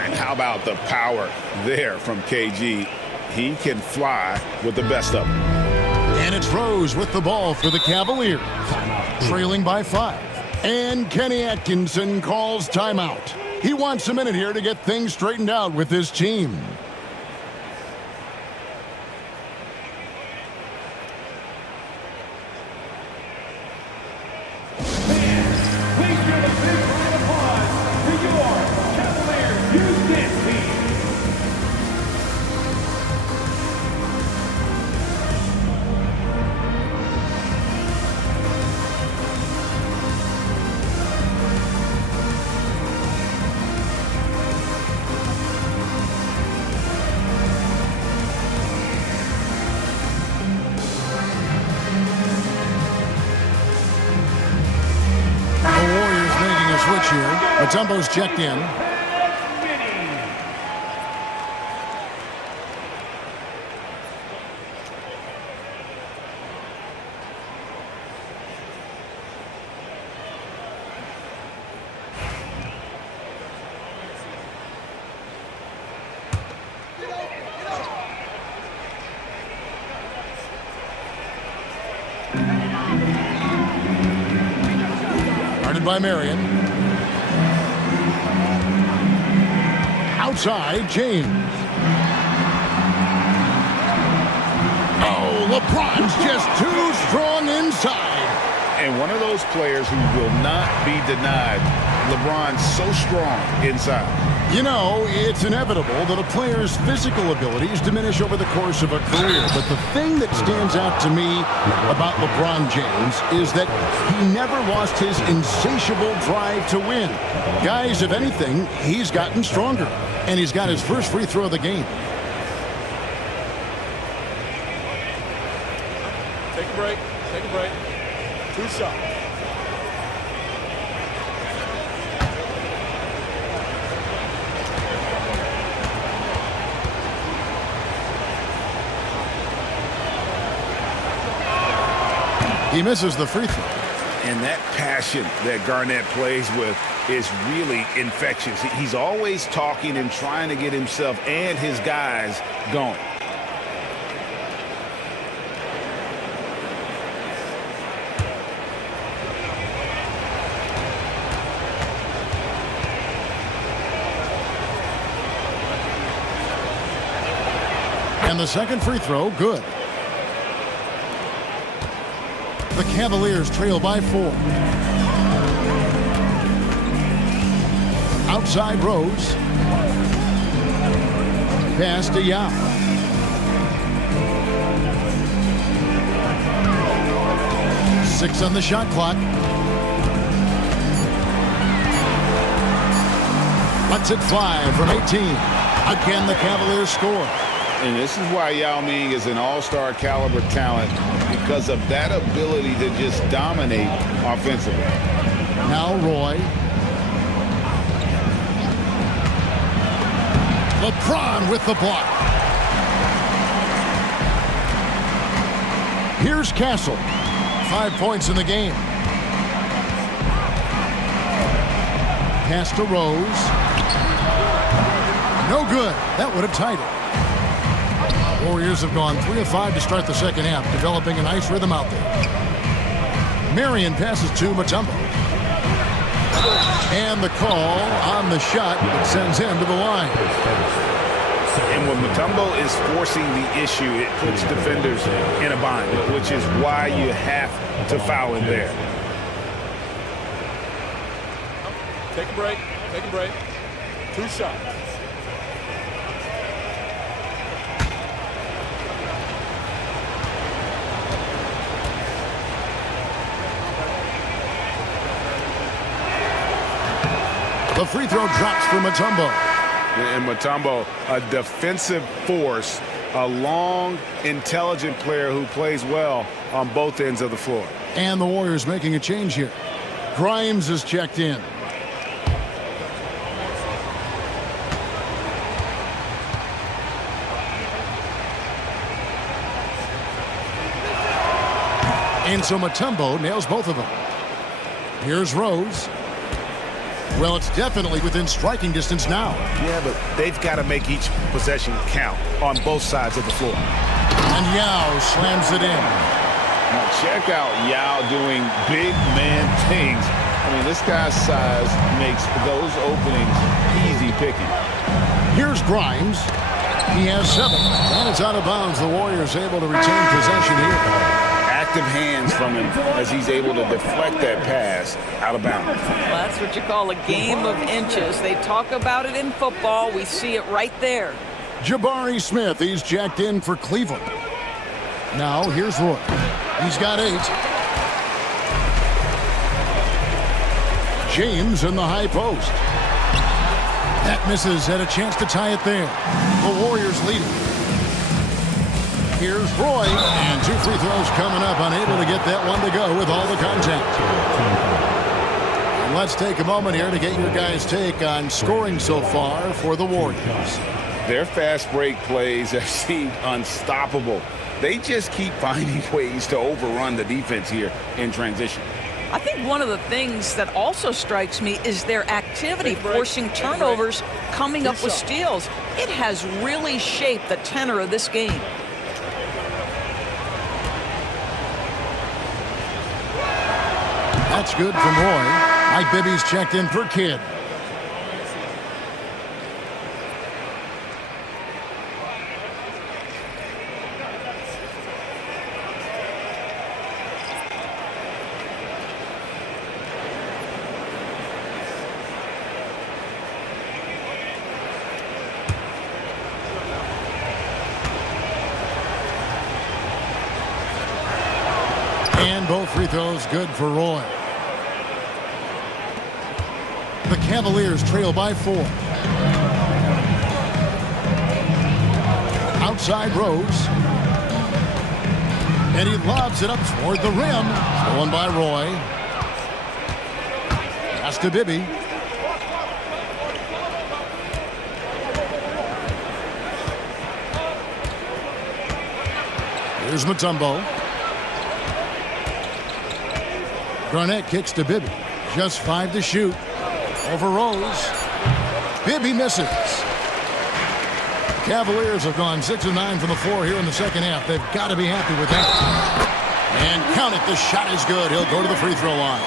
And how about the power there from KG? He can fly with the best of them. And it's Rose with the ball for the Cavaliers. Trailing by 5. And Kenny Atkinson calls timeout. He wants a minute here to get things straightened out with his team. Please give a big round of applause to your Cavaliers Youth Dance Team. Switch here. Mutombo's checked in. Guarded by Marion. Outside, James. Oh, LeBron's just too strong inside. And one of those players who will not be denied. LeBron's so strong inside. You know, it's inevitable that a player's physical abilities diminish over the course of a career. But the thing that stands out to me about LeBron James is that he never lost his insatiable drive to win. Guys, if anything, he's gotten stronger. And he's got his first free throw of the game. Take a break. Take a break. 2 shots. He misses the free throw. And that passion that Garnett plays with is really infectious. He's always talking and trying to get himself and his guys going. And the second free throw, good. The Cavaliers trail by 4. Outside Rose. Pass to Yao. Six on the shot clock. Lets it fly from 18. Again, the Cavaliers score. And this is why Yao Ming is an all-star caliber talent, because of that ability to just dominate offensively. Now Roy. LeBron with the block. Here's Castle. 5 points in the game. Pass to Rose. No good. That would have tied it. Warriors have gone 3 of 5 to start the second half, developing a nice rhythm out there. Marion passes to Mutombo. And the call on the shot that sends him to the line. And when Mutombo is forcing the issue, it puts defenders in a bind, which is why you have to foul him there. Take a break. Take a break. 2 shots. The free throw drops for Mutombo. And Mutombo, a defensive force, a long, intelligent player who plays well on both ends of the floor. And the Warriors making a change here. Grimes is checked in. And so Mutombo nails both of them. Here's Rose. Well, it's definitely within striking distance now. Yeah, but they've got to make each possession count on both sides of the floor. And Yao slams it in. Now check out Yao doing big man things. I mean, this guy's size makes those openings easy picking. Here's Grimes. He has 7. And it's out of bounds. The Warriors able to retain possession here. Active hands from him as he's able to deflect that pass out of bounds. Well, that's what you call a game of inches. They talk about it in football. We see it right there. Jabari Smith, he's jacked in for Cleveland. Now, here's Roy. He's got 8. James in the high post. That misses, had a chance to tie it there. The Warriors lead it. Here's Roy, and 2 free throws coming up, unable to get that one to go with all the contact. And let's take a moment here to get your guys' take on scoring so far for the Warriors. Their fast break plays have seemed unstoppable. They just keep finding ways to overrun the defense here in transition. I think one of the things that also strikes me is their activity forcing turnovers, coming up with steals. It has really shaped the tenor of this game. That's good from Roy. Mike Bibby's checked in for Kidd. And both free throws good for Roy. The Cavaliers trail by 4. Outside Rose. And he lobs it up toward the rim. Stolen by Roy. Pass to Bibby. Here's Mutombo. Garnett kicks to Bibby. Just 5 to shoot. Over Rose. Bibby misses. Cavaliers have gone 6 of 9 from the floor here in the second half. They've got to be happy with that. And count it, the shot is good. He'll go to the free throw line.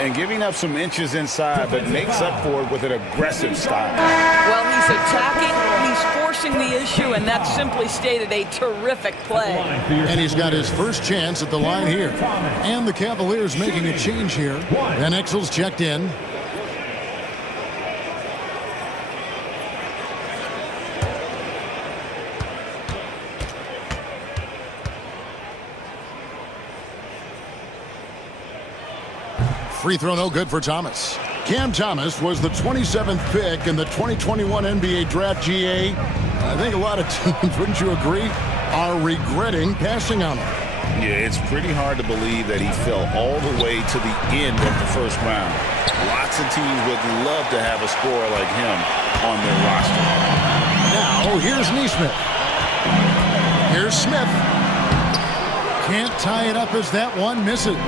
And giving up some inches inside, but makes up for it with an aggressive style. Well, he's attacking, he's forcing the issue, and that's simply stated a terrific play. And he's got his first chance at the line here. And the Cavaliers making a change here. Van Exel's checked in. Free throw no good for Thomas. Cam Thomas was the 27th pick in the 2021 NBA Draft. GA. I think a lot of teams, wouldn't you agree, are regretting passing on him. Yeah, it's pretty hard to believe that he fell all the way to the end of the first round. Lots of teams would love to have a scorer like him on their roster. Now, here's Neesmith. Here's Smith. Can't tie it up as that one misses.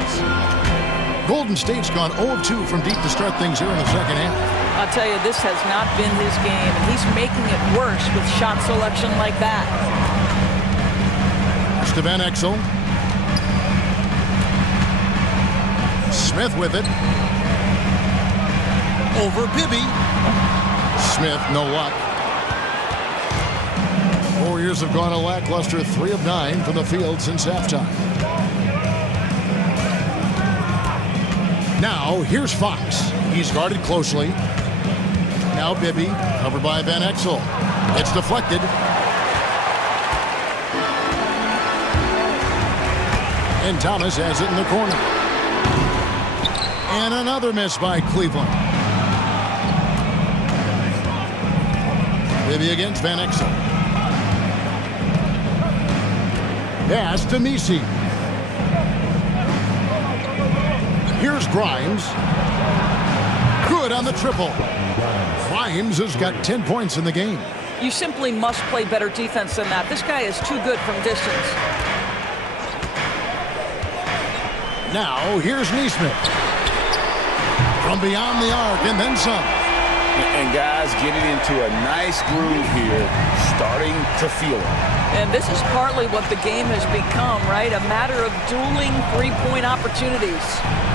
Golden State's gone 0-2 from deep to start things here in the second half. I'll tell you, this has not been his game, and he's making it worse with shot selection like that. To Van Exel. Smith with it. Over Bibby. Smith, no luck. Warriors have gone a lackluster 3 of 9 from the field since halftime. Now, here's Fox. He's guarded closely. Now Bibby, covered by Van Exel. It's deflected. And Thomas has it in the corner. And another miss by Cleveland. Bibby against Van Exel. Pass to Misi. Here's Grimes. Good on the triple. Grimes has got 10 points in the game. You simply must play better defense than that. This guy is too good from distance. Now, here's Neesmith. From beyond the arc and then some. And guys getting into a nice groove here, starting to feel it. And this is partly what the game has become, right? A matter of dueling three-point opportunities.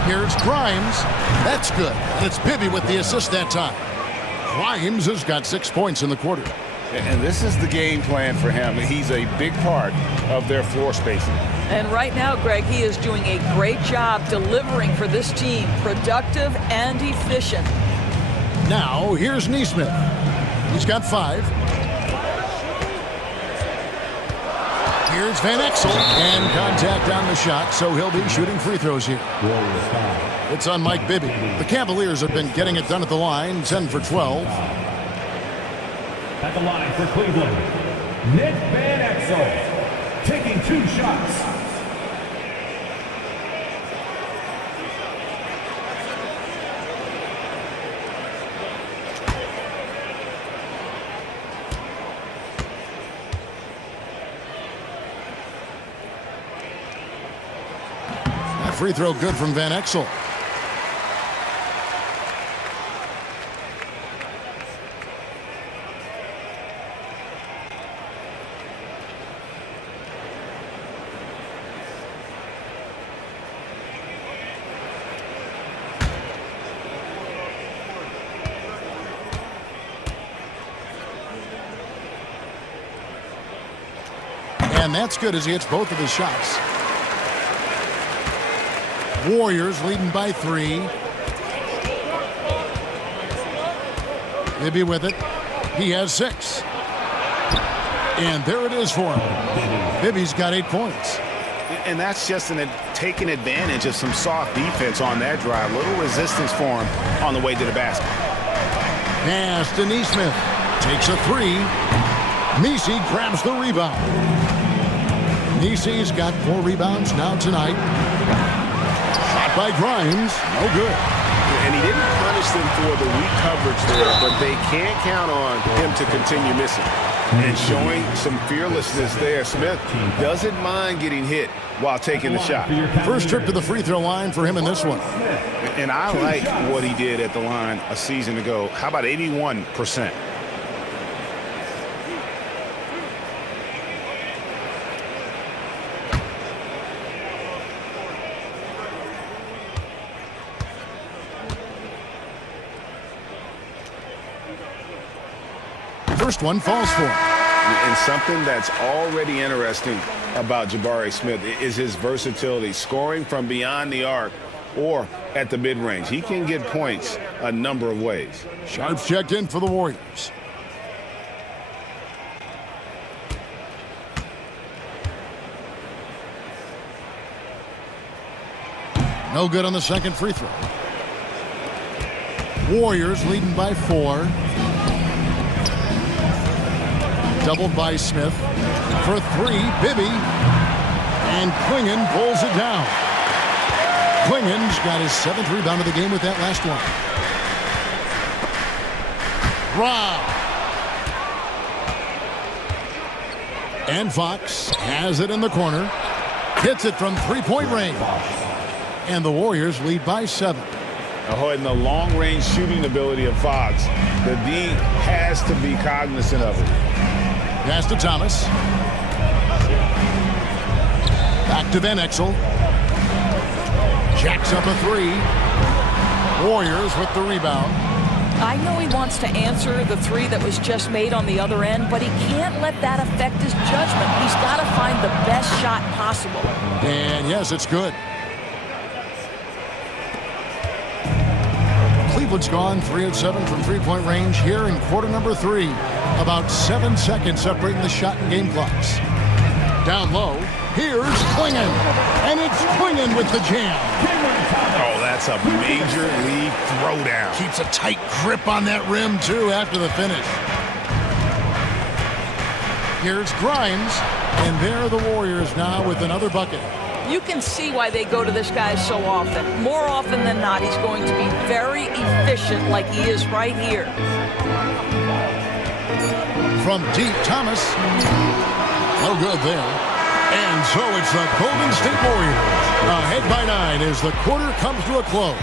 Here's Grimes. That's good. And it's Bibby with the assist that time. Grimes has got 6 points in the quarter. And this is the game plan for him. He's a big part of their floor spacing. And right now, Greg, he is doing a great job delivering for this team, productive and efficient. Now, here's Neesmith. He's got 5. Here's Van Exel. And contact on the shot, so he'll be shooting free throws here. It's on Mike Bibby. The Cavaliers have been getting it done at the line, 10 for 12. At the line for Cleveland, Nick Van Exel, taking 2 shots. That free throw good from Van Exel. And that's good as he hits both of his shots. Warriors leading by 3. Bibby with it. He has 6. And there it is for him. Bibby's got 8 points. And that's just taking advantage of some soft defense on that drive. Little resistance for him on the way to the basket. Pass to Neesmith. Takes a 3. Misi grabs the rebound. Nisi's got 4 rebounds now tonight. Shot by Grimes. No good. And he didn't punish them for the weak coverage there, but they can't count on him to continue missing. And showing some fearlessness there. Smith doesn't mind getting hit while taking the shot. First trip to the free throw line for him in this one. And I like what he did at the line a season ago. How about 81%? First one falls for him. And something that's already interesting about Jabari Smith is his versatility, scoring from beyond the arc or at the mid-range. He can get points a number of ways. Sharps checked in for the Warriors. No good on the second free throw. Warriors leading by 4. Doubled by Smith. For 3, Bibby. And Klingon pulls it down. Klingon's got his 7th rebound of the game with that last one. Wow. And Fox has it in the corner. Hits it from three-point range. And the Warriors lead by 7. And the long-range shooting ability of Fox, the D has to be cognizant of it. Pass to Thomas. Back to Van Exel. Jacks up a 3. Warriors with the rebound. I know he wants to answer the 3 that was just made on the other end, but he can't let that affect his judgment. He's got to find the best shot possible. And yes, it's good. Cleveland's gone 3 of 7 from three-point range here in quarter number 3. About 7 seconds separating the shot and game clocks. Down low, here's Klingon. And it's Klingon with the jam. Oh, that's a major league throwdown. Keeps a tight grip on that rim, too, after the finish. Here's Grimes. And there are the Warriors now with another bucket. You can see why they go to this guy so often. More often than not, he's going to be very efficient like he is right here. From deep, Thomas. No good there. And so it's the Golden State Warriors. Ahead by 9 as the quarter comes to a close.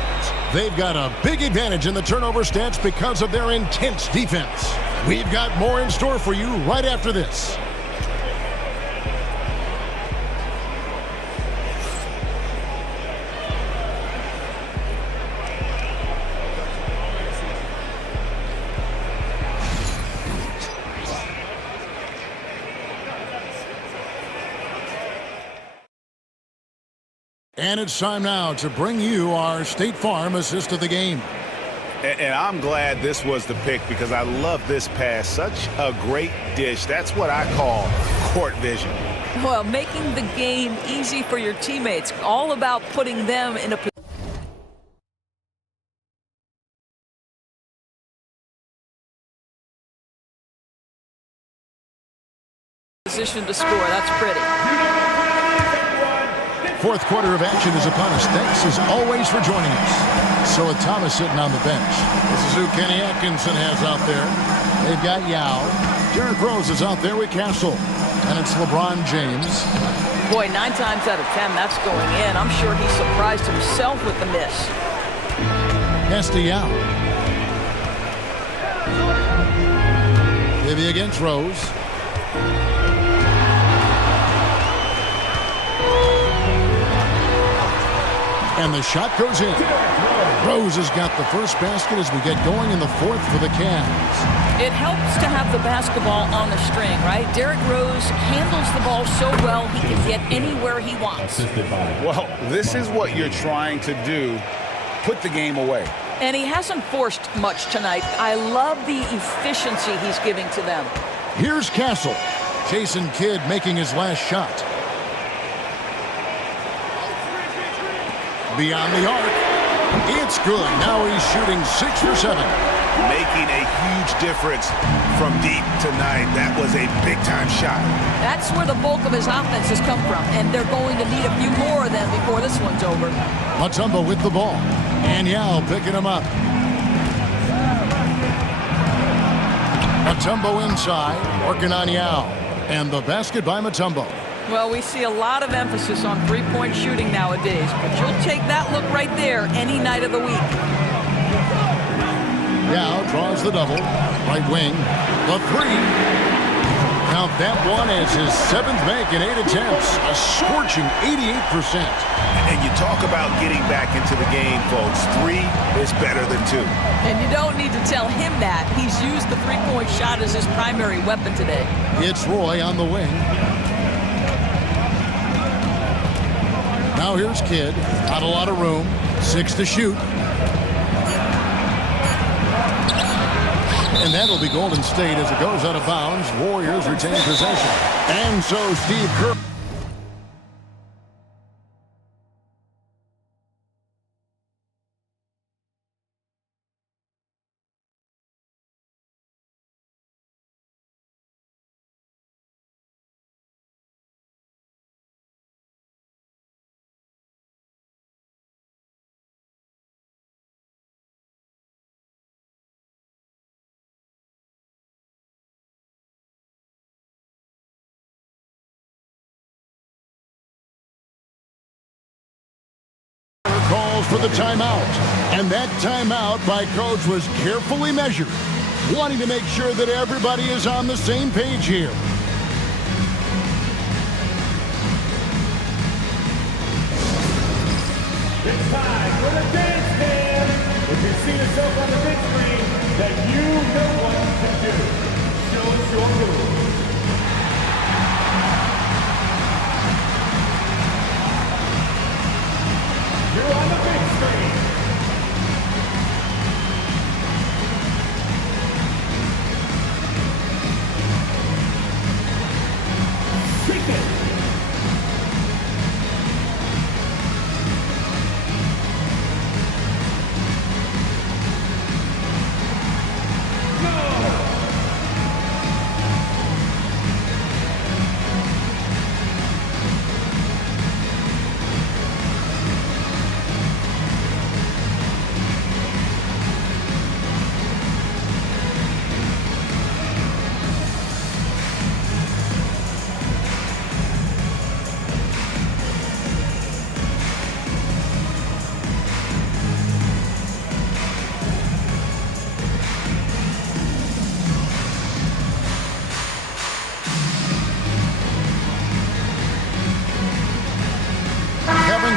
They've got a big advantage in the turnover stats because of their intense defense. We've got more in store for you right after this. And it's time now to bring you our State Farm assist of the game. And I'm glad this was the pick because I love this pass. Such a great dish. That's what I call court vision. Well, making the game easy for your teammates. All about putting them in a position to score. That's pretty. Fourth quarter of action is upon us. Thanks as always for joining us. So with Thomas sitting on the bench, this is who Kenny Atkinson has out there. They've got Yao. Derrick Rose is out there with Castle. And it's LeBron James. Boy, 9 times out of 10, that's going in. I'm sure he surprised himself with the miss. Pass to Yao. Bibby against Rose. And the shot goes in. Rose has got the first basket as we get going in the fourth for the Cavs. It helps to have the basketball on the string, right? Derrick Rose handles the ball so well he can get anywhere he wants. Well, this is what you're trying to do. Put the game away. And he hasn't forced much tonight. I love the efficiency he's giving to them. Here's Castle. Jason Kidd making his last shot. Beyond the arc. It's good. Now he's shooting 6 for 7. Making a huge difference from deep tonight. That was a big-time shot. That's where the bulk of his offense has come from, and they're going to need a few more of them before this one's over. Mutombo with the ball. And Yao picking him up. Mutombo inside, working on Yao. And the basket by Mutombo. Well, we see a lot of emphasis on three-point shooting nowadays, but you'll take that look right there any night of the week. Yao draws the double. Right wing. The three. Count that one as his 7th make in 8 attempts. A scorching 88%. And you talk about getting back into the game, folks. 3 is better than 2. And you don't need to tell him that. He's used the three-point shot as his primary weapon today. It's Roy on the wing. Now here's Kidd. Not a lot of room. 6 to shoot. And that'll be Golden State as it goes out of bounds. Warriors retain possession. And so Steve Kerr. Calls for the timeout. And that timeout by coach was carefully measured, wanting to make sure that everybody is on the same page here. It's time for the dance cam. If you see yourself on the big screen, then you know what to do. Show us your move. You're on the big screen. Kick it.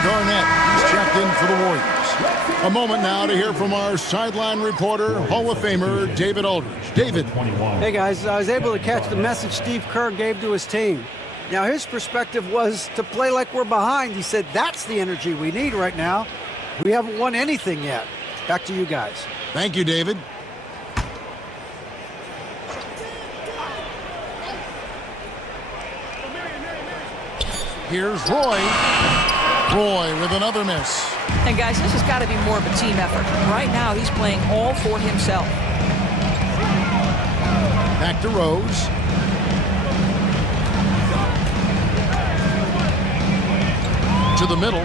Garnett is checked in for the Warriors. A moment now to hear from our sideline reporter, Hall of Famer David Aldridge. David. Hey, guys, I was able to catch the message Steve Kerr gave to his team. Now, his perspective was to play like we're behind. He said, that's the energy we need right now. We haven't won anything yet. Back to you guys. Thank you, David. Here's Roy. Roy with another miss. And guys, this has got to be more of a team effort. Right now, he's playing all for himself. Back to Rose. To the middle.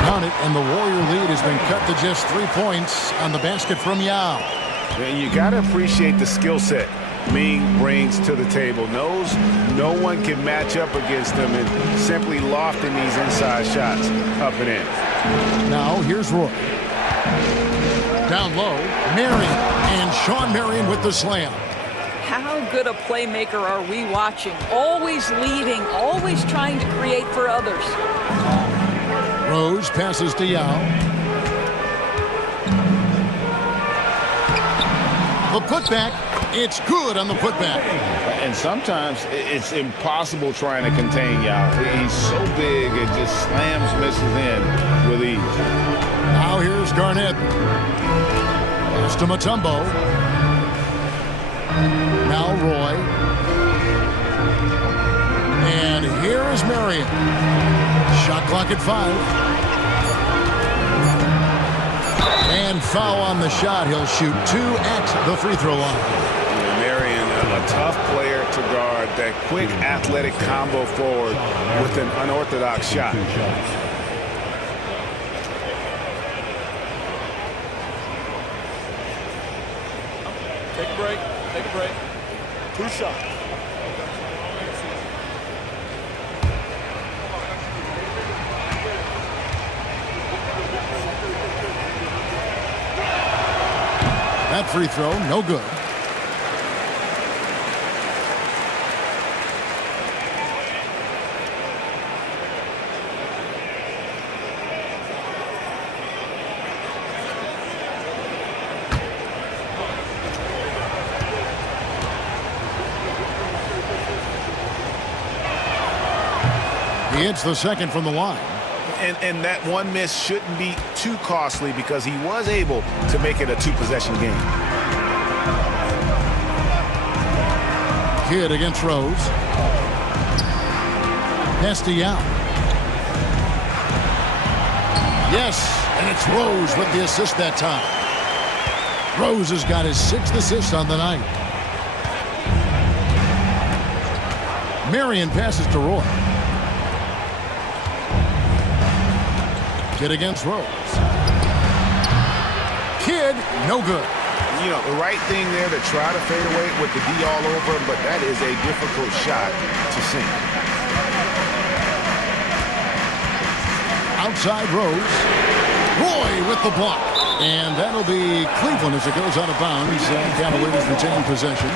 Count it, and the Warrior lead has been cut to just 3 points on the basket from Yao. And you got to appreciate the skill set Ming brings to the table. Knows no one can match up against him and simply lofting these inside shots up and in. Now here's Roy. Down low, Marion, and Sean Marion with the slam. How good a playmaker are we watching? Always leading, always trying to create for others. Rose passes to Yao. The putback, it's good on the putback. And sometimes it's impossible trying to contain Yao. He's so big, it just slams misses in with ease. Now here's Garnett. Pass to Mutombo. Now Roy. And here is Marion. Shot clock at 5. And foul on the shot. He'll shoot 2 at the free throw line. Marion, a tough player to guard. That quick athletic combo forward with an unorthodox shot. Take a break. Take a break. 2 shots. That free throw, no good. He hits the second from the line. And that one miss shouldn't be too costly because he was able to make it a 2-possession game. Kidd against Rose. Castellano. Yes, and it's Rose with the assist that time. Rose has got his 6th assist on the night. Marion passes to Roy. Kidd against Rose. Kidd, no good. You know, the right thing there to try to fade away with the D all over him, but that is a difficult shot to sink. Outside Rose. Roy with the block. And that'll be Cleveland as it goes out of bounds. Cavaliers retain possession.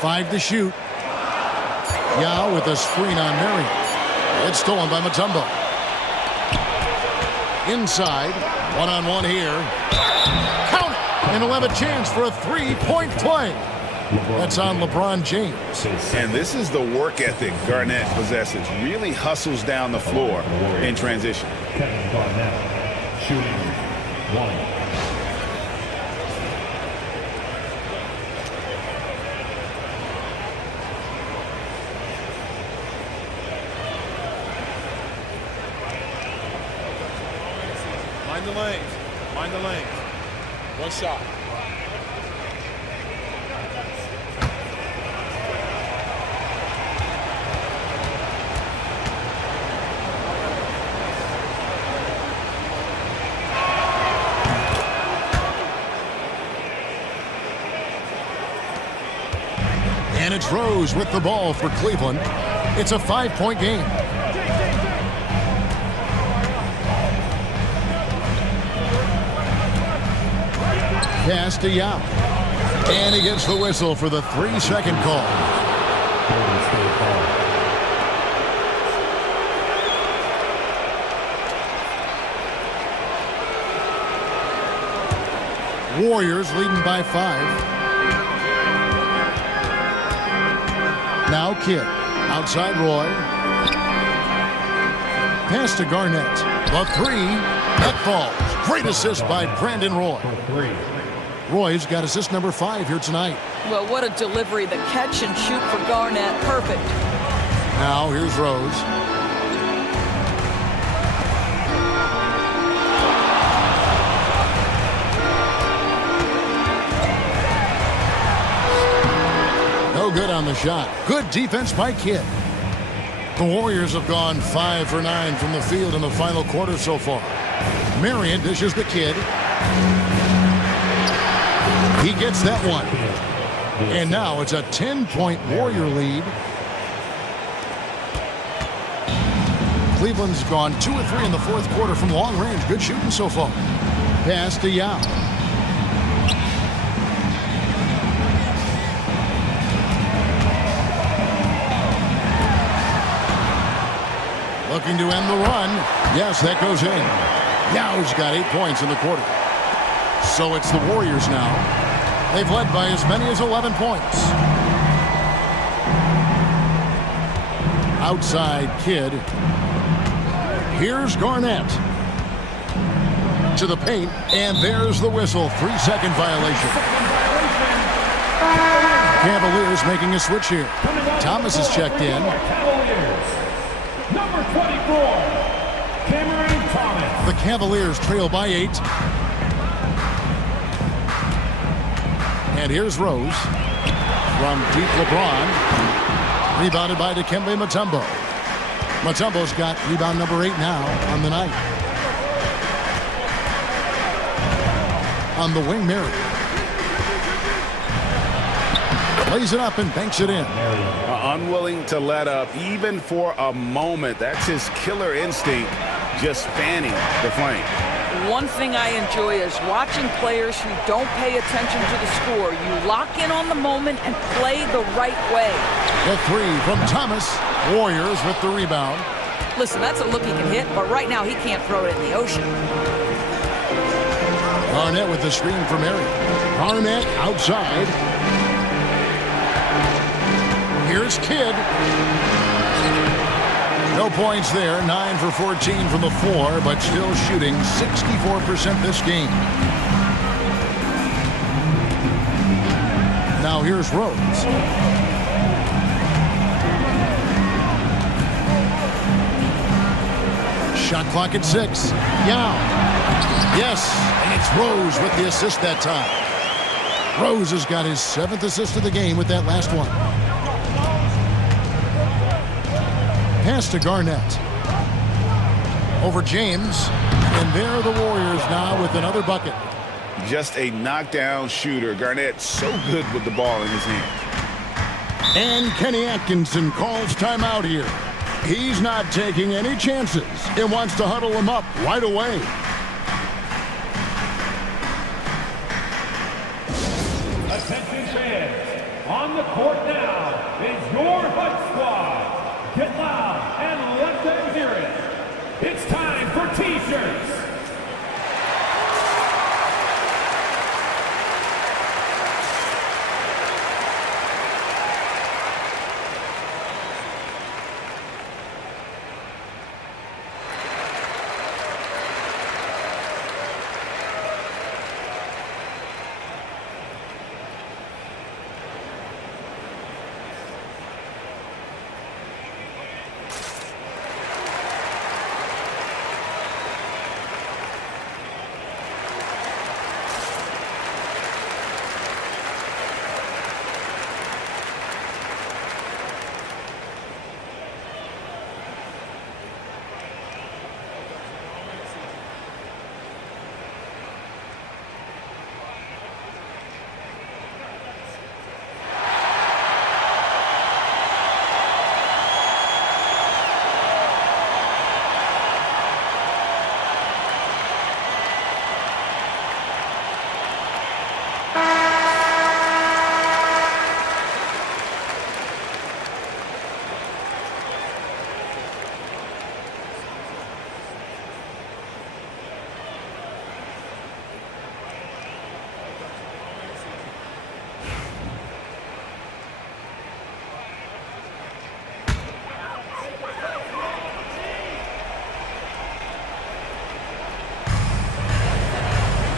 Five to shoot. Yao with a screen on Marion. It's stolen by Mutombo. Inside. One-on-one here. Count it! And he'll have a chance for a three-point play. That's on LeBron James. And this is the work ethic Garnett possesses. Really hustles down the floor in transition. Kevin Garnett, shooting 1. Mind the lanes. Mind the lanes. 1 shot. And it's Rose with the ball for Cleveland. It's a 5-point game. Pass to Yao. And he gets the whistle for the 3-second call. Warriors leading by 5. Now Kidd. Outside Roy. Pass to Garnett. The 3. That falls. Great assist by Brandon Roy. Roy's got assist number 5 here tonight. Well, what a delivery. The catch and shoot for Garnett. Perfect. Now here's Rose. No good on the shot. Good defense by Kidd. The Warriors have gone 5 for 9 from the field in the final quarter so far. Marion dishes the Kidd. He gets that one. And now it's a 10-point Warrior lead. Cleveland's gone 2 or 3 in the fourth quarter from long range. Good shooting so far. Pass to Yao. Looking to end the run. Yes, that goes in. Yao's got 8 points in the quarter. So it's the Warriors now. They've led by as many as 11 points. Outside Kidd. Here's Garnett. To the paint, and there's the whistle. 3-second violation. Cavaliers making a switch here. Thomas is checked in. Number 24, Cameron Thomas. The Cavaliers trail by 8. And here's Rose. from deep LeBron. Rebounded by Dikembe Mutombo. Mutombo's got rebound number 8 now on the night. On the wing, Mary. Lays it up and banks it in. Unwilling to let up even for a moment. That's his killer instinct, just fanning the flame. One thing I enjoy is watching players who don't pay attention to the score. You lock in on the moment and play the right way. The three from Thomas. Warriors with the rebound. Listen, that's a look he can hit, but right now he can't throw it in the ocean. Garnett with the screen for Mary. Garnett outside. Here's Kidd. No points there. 9 for 14 from the floor, but still shooting 64% this game. Now here's Rose. Shot clock at 6. Yao. Yes, and it's Rose with the assist that time. Rose has got his 7th assist of the game with that last one. Pass to Garnett. Over James. And there are the Warriors now with another bucket. Just a knockdown shooter. Garnett so good with the ball in his hand. And Kenny Atkinson calls timeout here. He's not taking any chances. He wants to huddle him up right away. Attention fans, on the court now is your HUD squad. Get loud and let them hear it. It's time for T-shirts.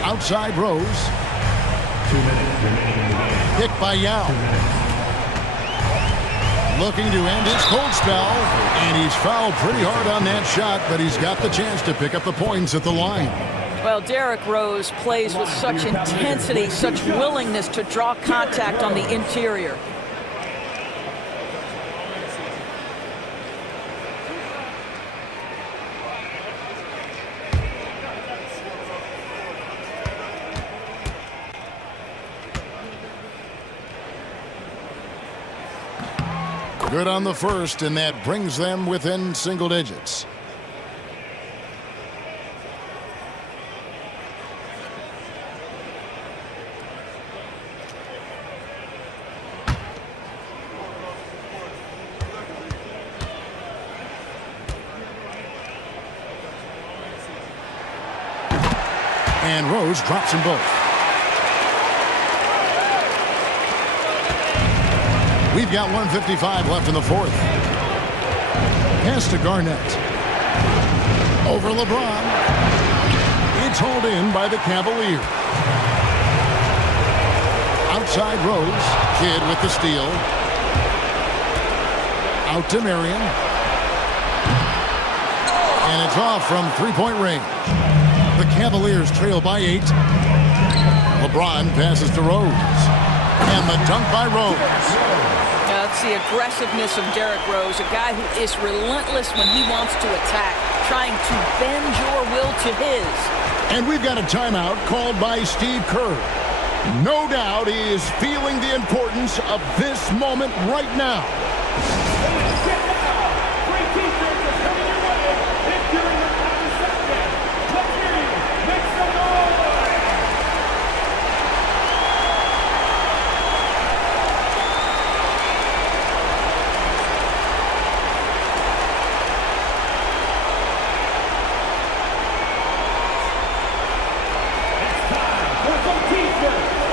Outside Rose. 2 minutes remaining in the game. Picked by Yao. Looking to end his cold spell. And he's fouled pretty hard on that shot, but he's got the chance to pick up the points at the line. Well, Derrick Rose plays with such intensity, such willingness to draw contact on the interior. Good on the first, and that brings them within single digits. And Rose drops them both. We've got 1:55 left in the fourth. Pass to Garnett. Over LeBron. It's hauled in by the Cavaliers. Outside Rose. Kidd with the steal. Out to Marion. And it's off from three-point range. The Cavaliers trail by 8. LeBron passes to Rose. And And the dunk by Rose. That's the aggressiveness of Derrick Rose, a guy who is relentless when he wants to attack, trying to bend your will to his. And we've got a timeout called by Steve Kerr. No doubt he is feeling the importance of this moment right now. Free t-shirts are coming your way. If you're in your time section, let's hear you. Make some noise. It's time for some t-shirts.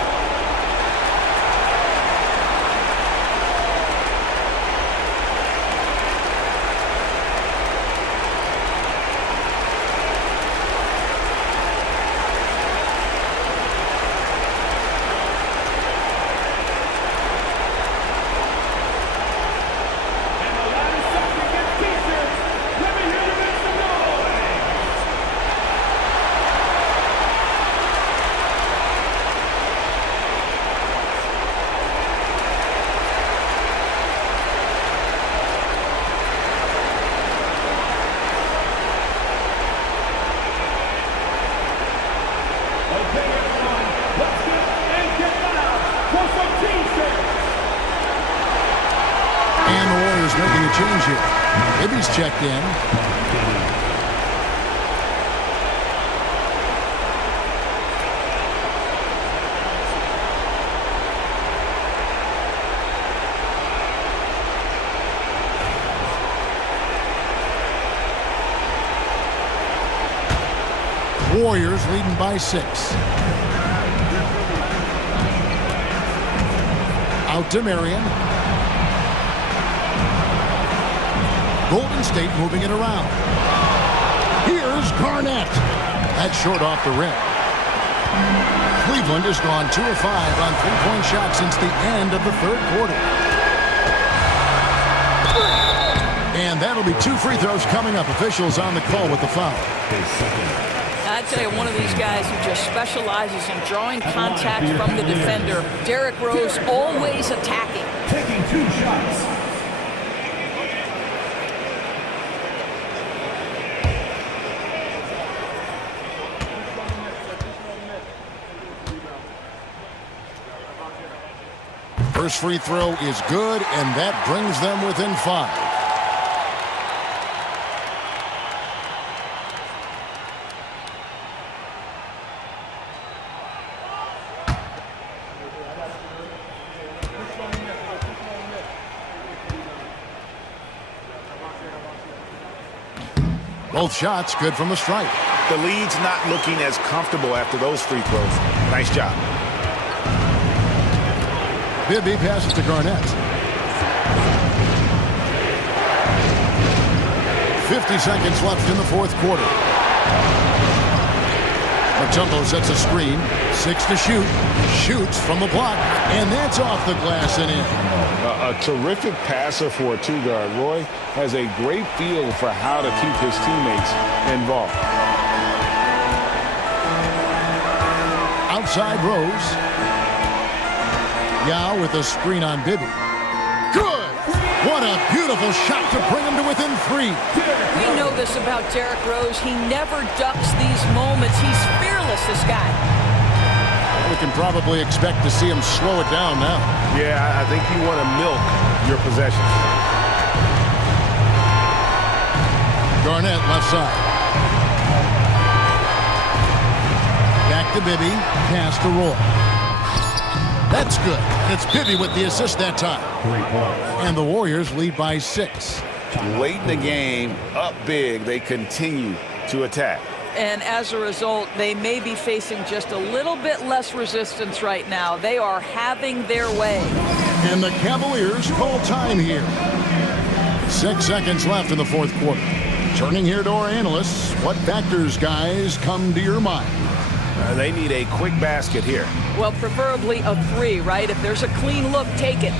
And the latest section gets t-shirts. Let me hear you make some noise. Okay, everyone, let's get loud for some t-shirts. And the Warriors making a change here. Ibby's checked in. Warriors leading by 6. Out to Marion. Golden State moving it around. Here's Garnett. That's short off the rim. Cleveland has gone 2 of 5 on three-point shots since the end of the third quarter. And that'll be 2 free throws coming up. Officials on the call with the foul. I tell you, one of these guys who just specializes in drawing contact from the defender. Derrick Rose always attacking. Taking 2 shots. First free throw is good, and that brings them within 5. Both shots good from the stripe. The lead's not looking as comfortable after those free throws. Nice job. Bibby passes to Garnett. 50 seconds left in the fourth quarter. Mutombo sets a screen. 6 to shoot. Shoots from the block. And that's off the glass and in. A terrific passer for a two-guard. Roy has a great feel for how to keep his teammates involved. Outside Rose. Yao with a screen on Bibby. Good! What a beautiful shot to bring him to within 3. We know this about Derrick Rose. He never ducks these moments. He's fearless, this guy. We can probably expect to see him slow it down now. Yeah, I think you want to milk your possession. Garnett left side. Back to Bibby. Pass to Roy. That's good. It's Bibby with the assist that time. And the Warriors lead by 6. Late in the game, up big, they continue to attack. And as a result, they may be facing just a little bit less resistance right now. They are having their way. And the Cavaliers call time here. 6 seconds left in the fourth quarter. Turning here to our analysts, what factors, guys, come to your mind? They need a quick basket here. Well, preferably a 3, right? If there's a clean look, take it.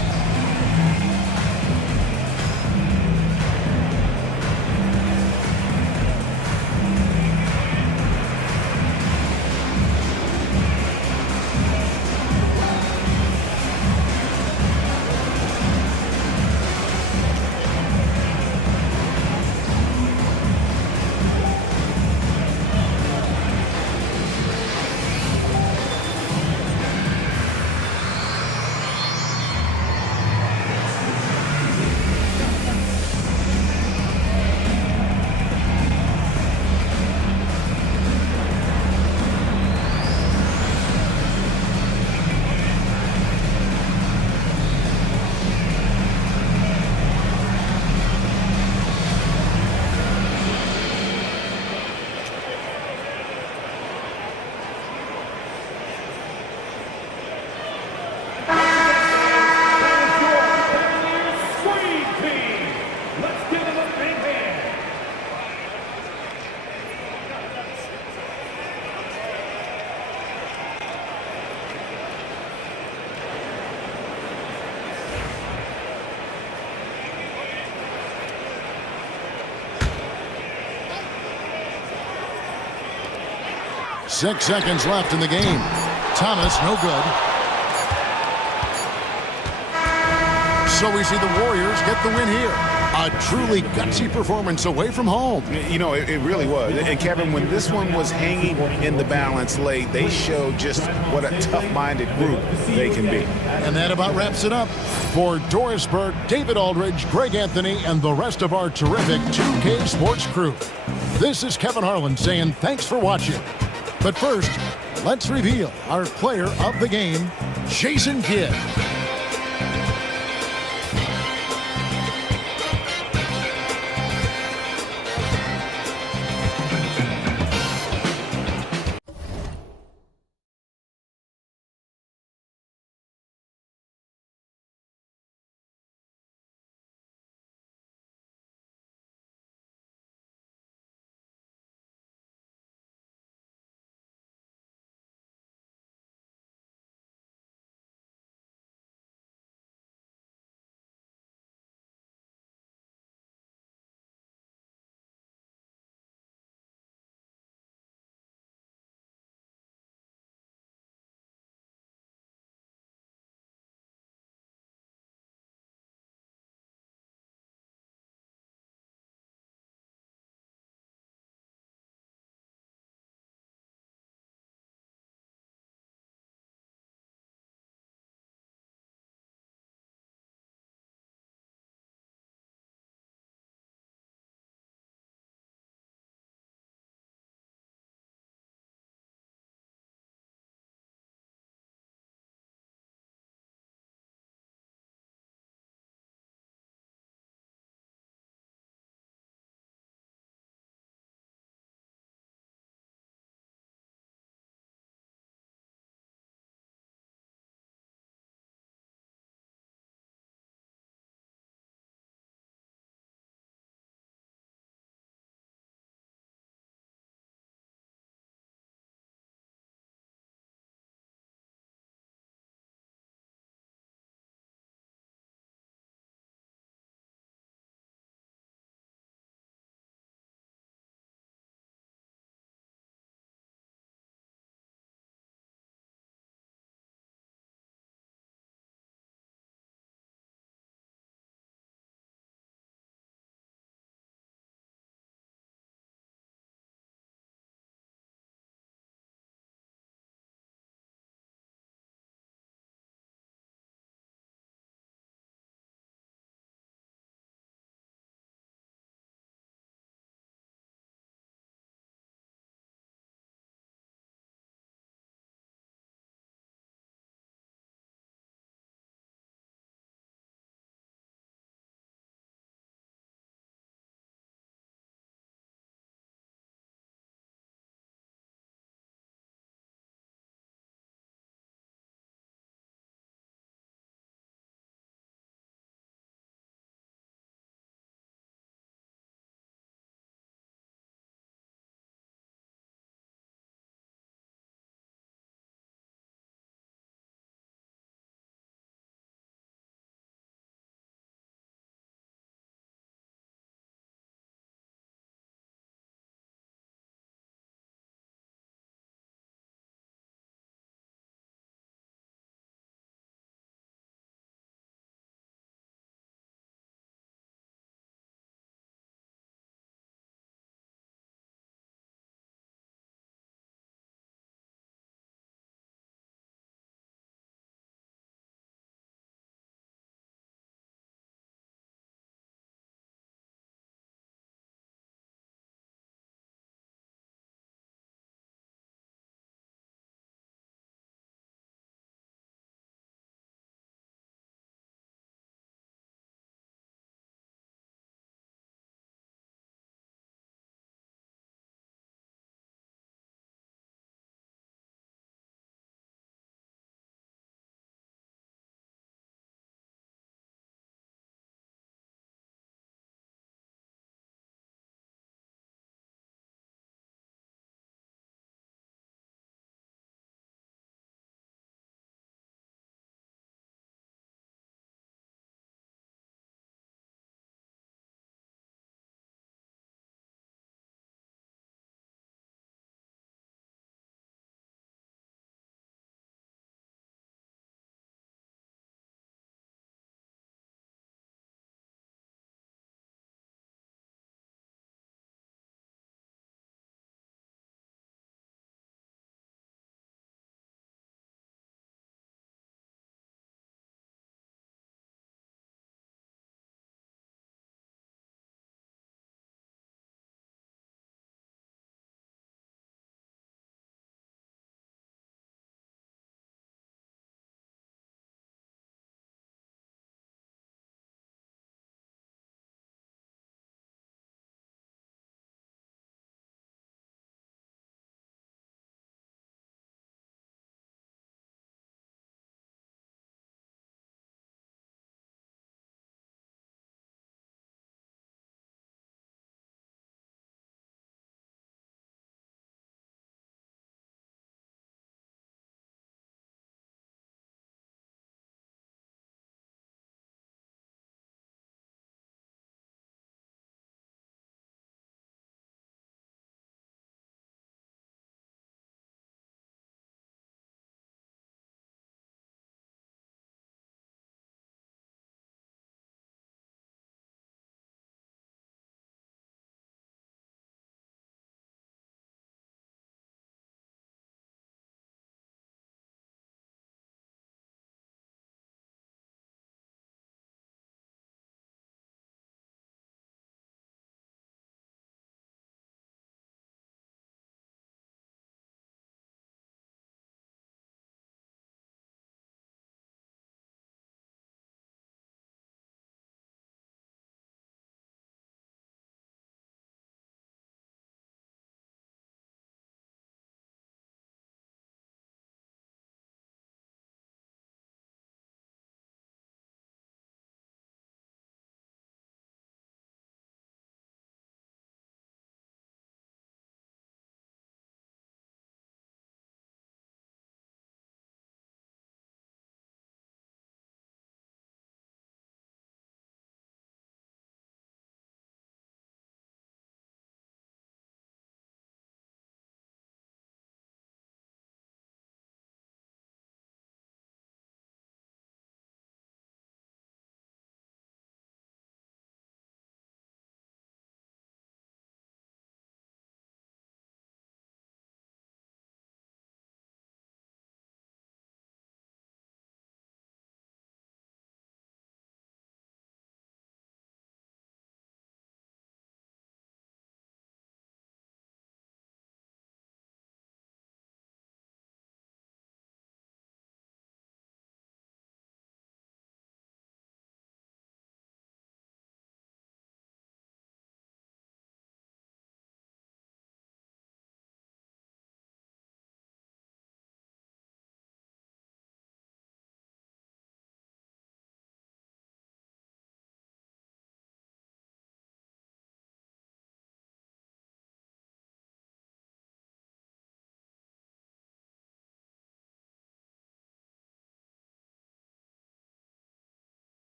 6 seconds left in the game. Thomas, no good. So we see the Warriors get the win here. A truly gutsy performance away from home. You know, it really was. And Kevin, when this one was hanging in the balance late, they showed just what a tough-minded group they can be. And that about wraps it up. For Doris Burke, David Aldridge, Greg Anthony, and the rest of our terrific 2K Sports crew, this is Kevin Harlan saying thanks for watching. But first, let's reveal our player of the game, Jason Kidd.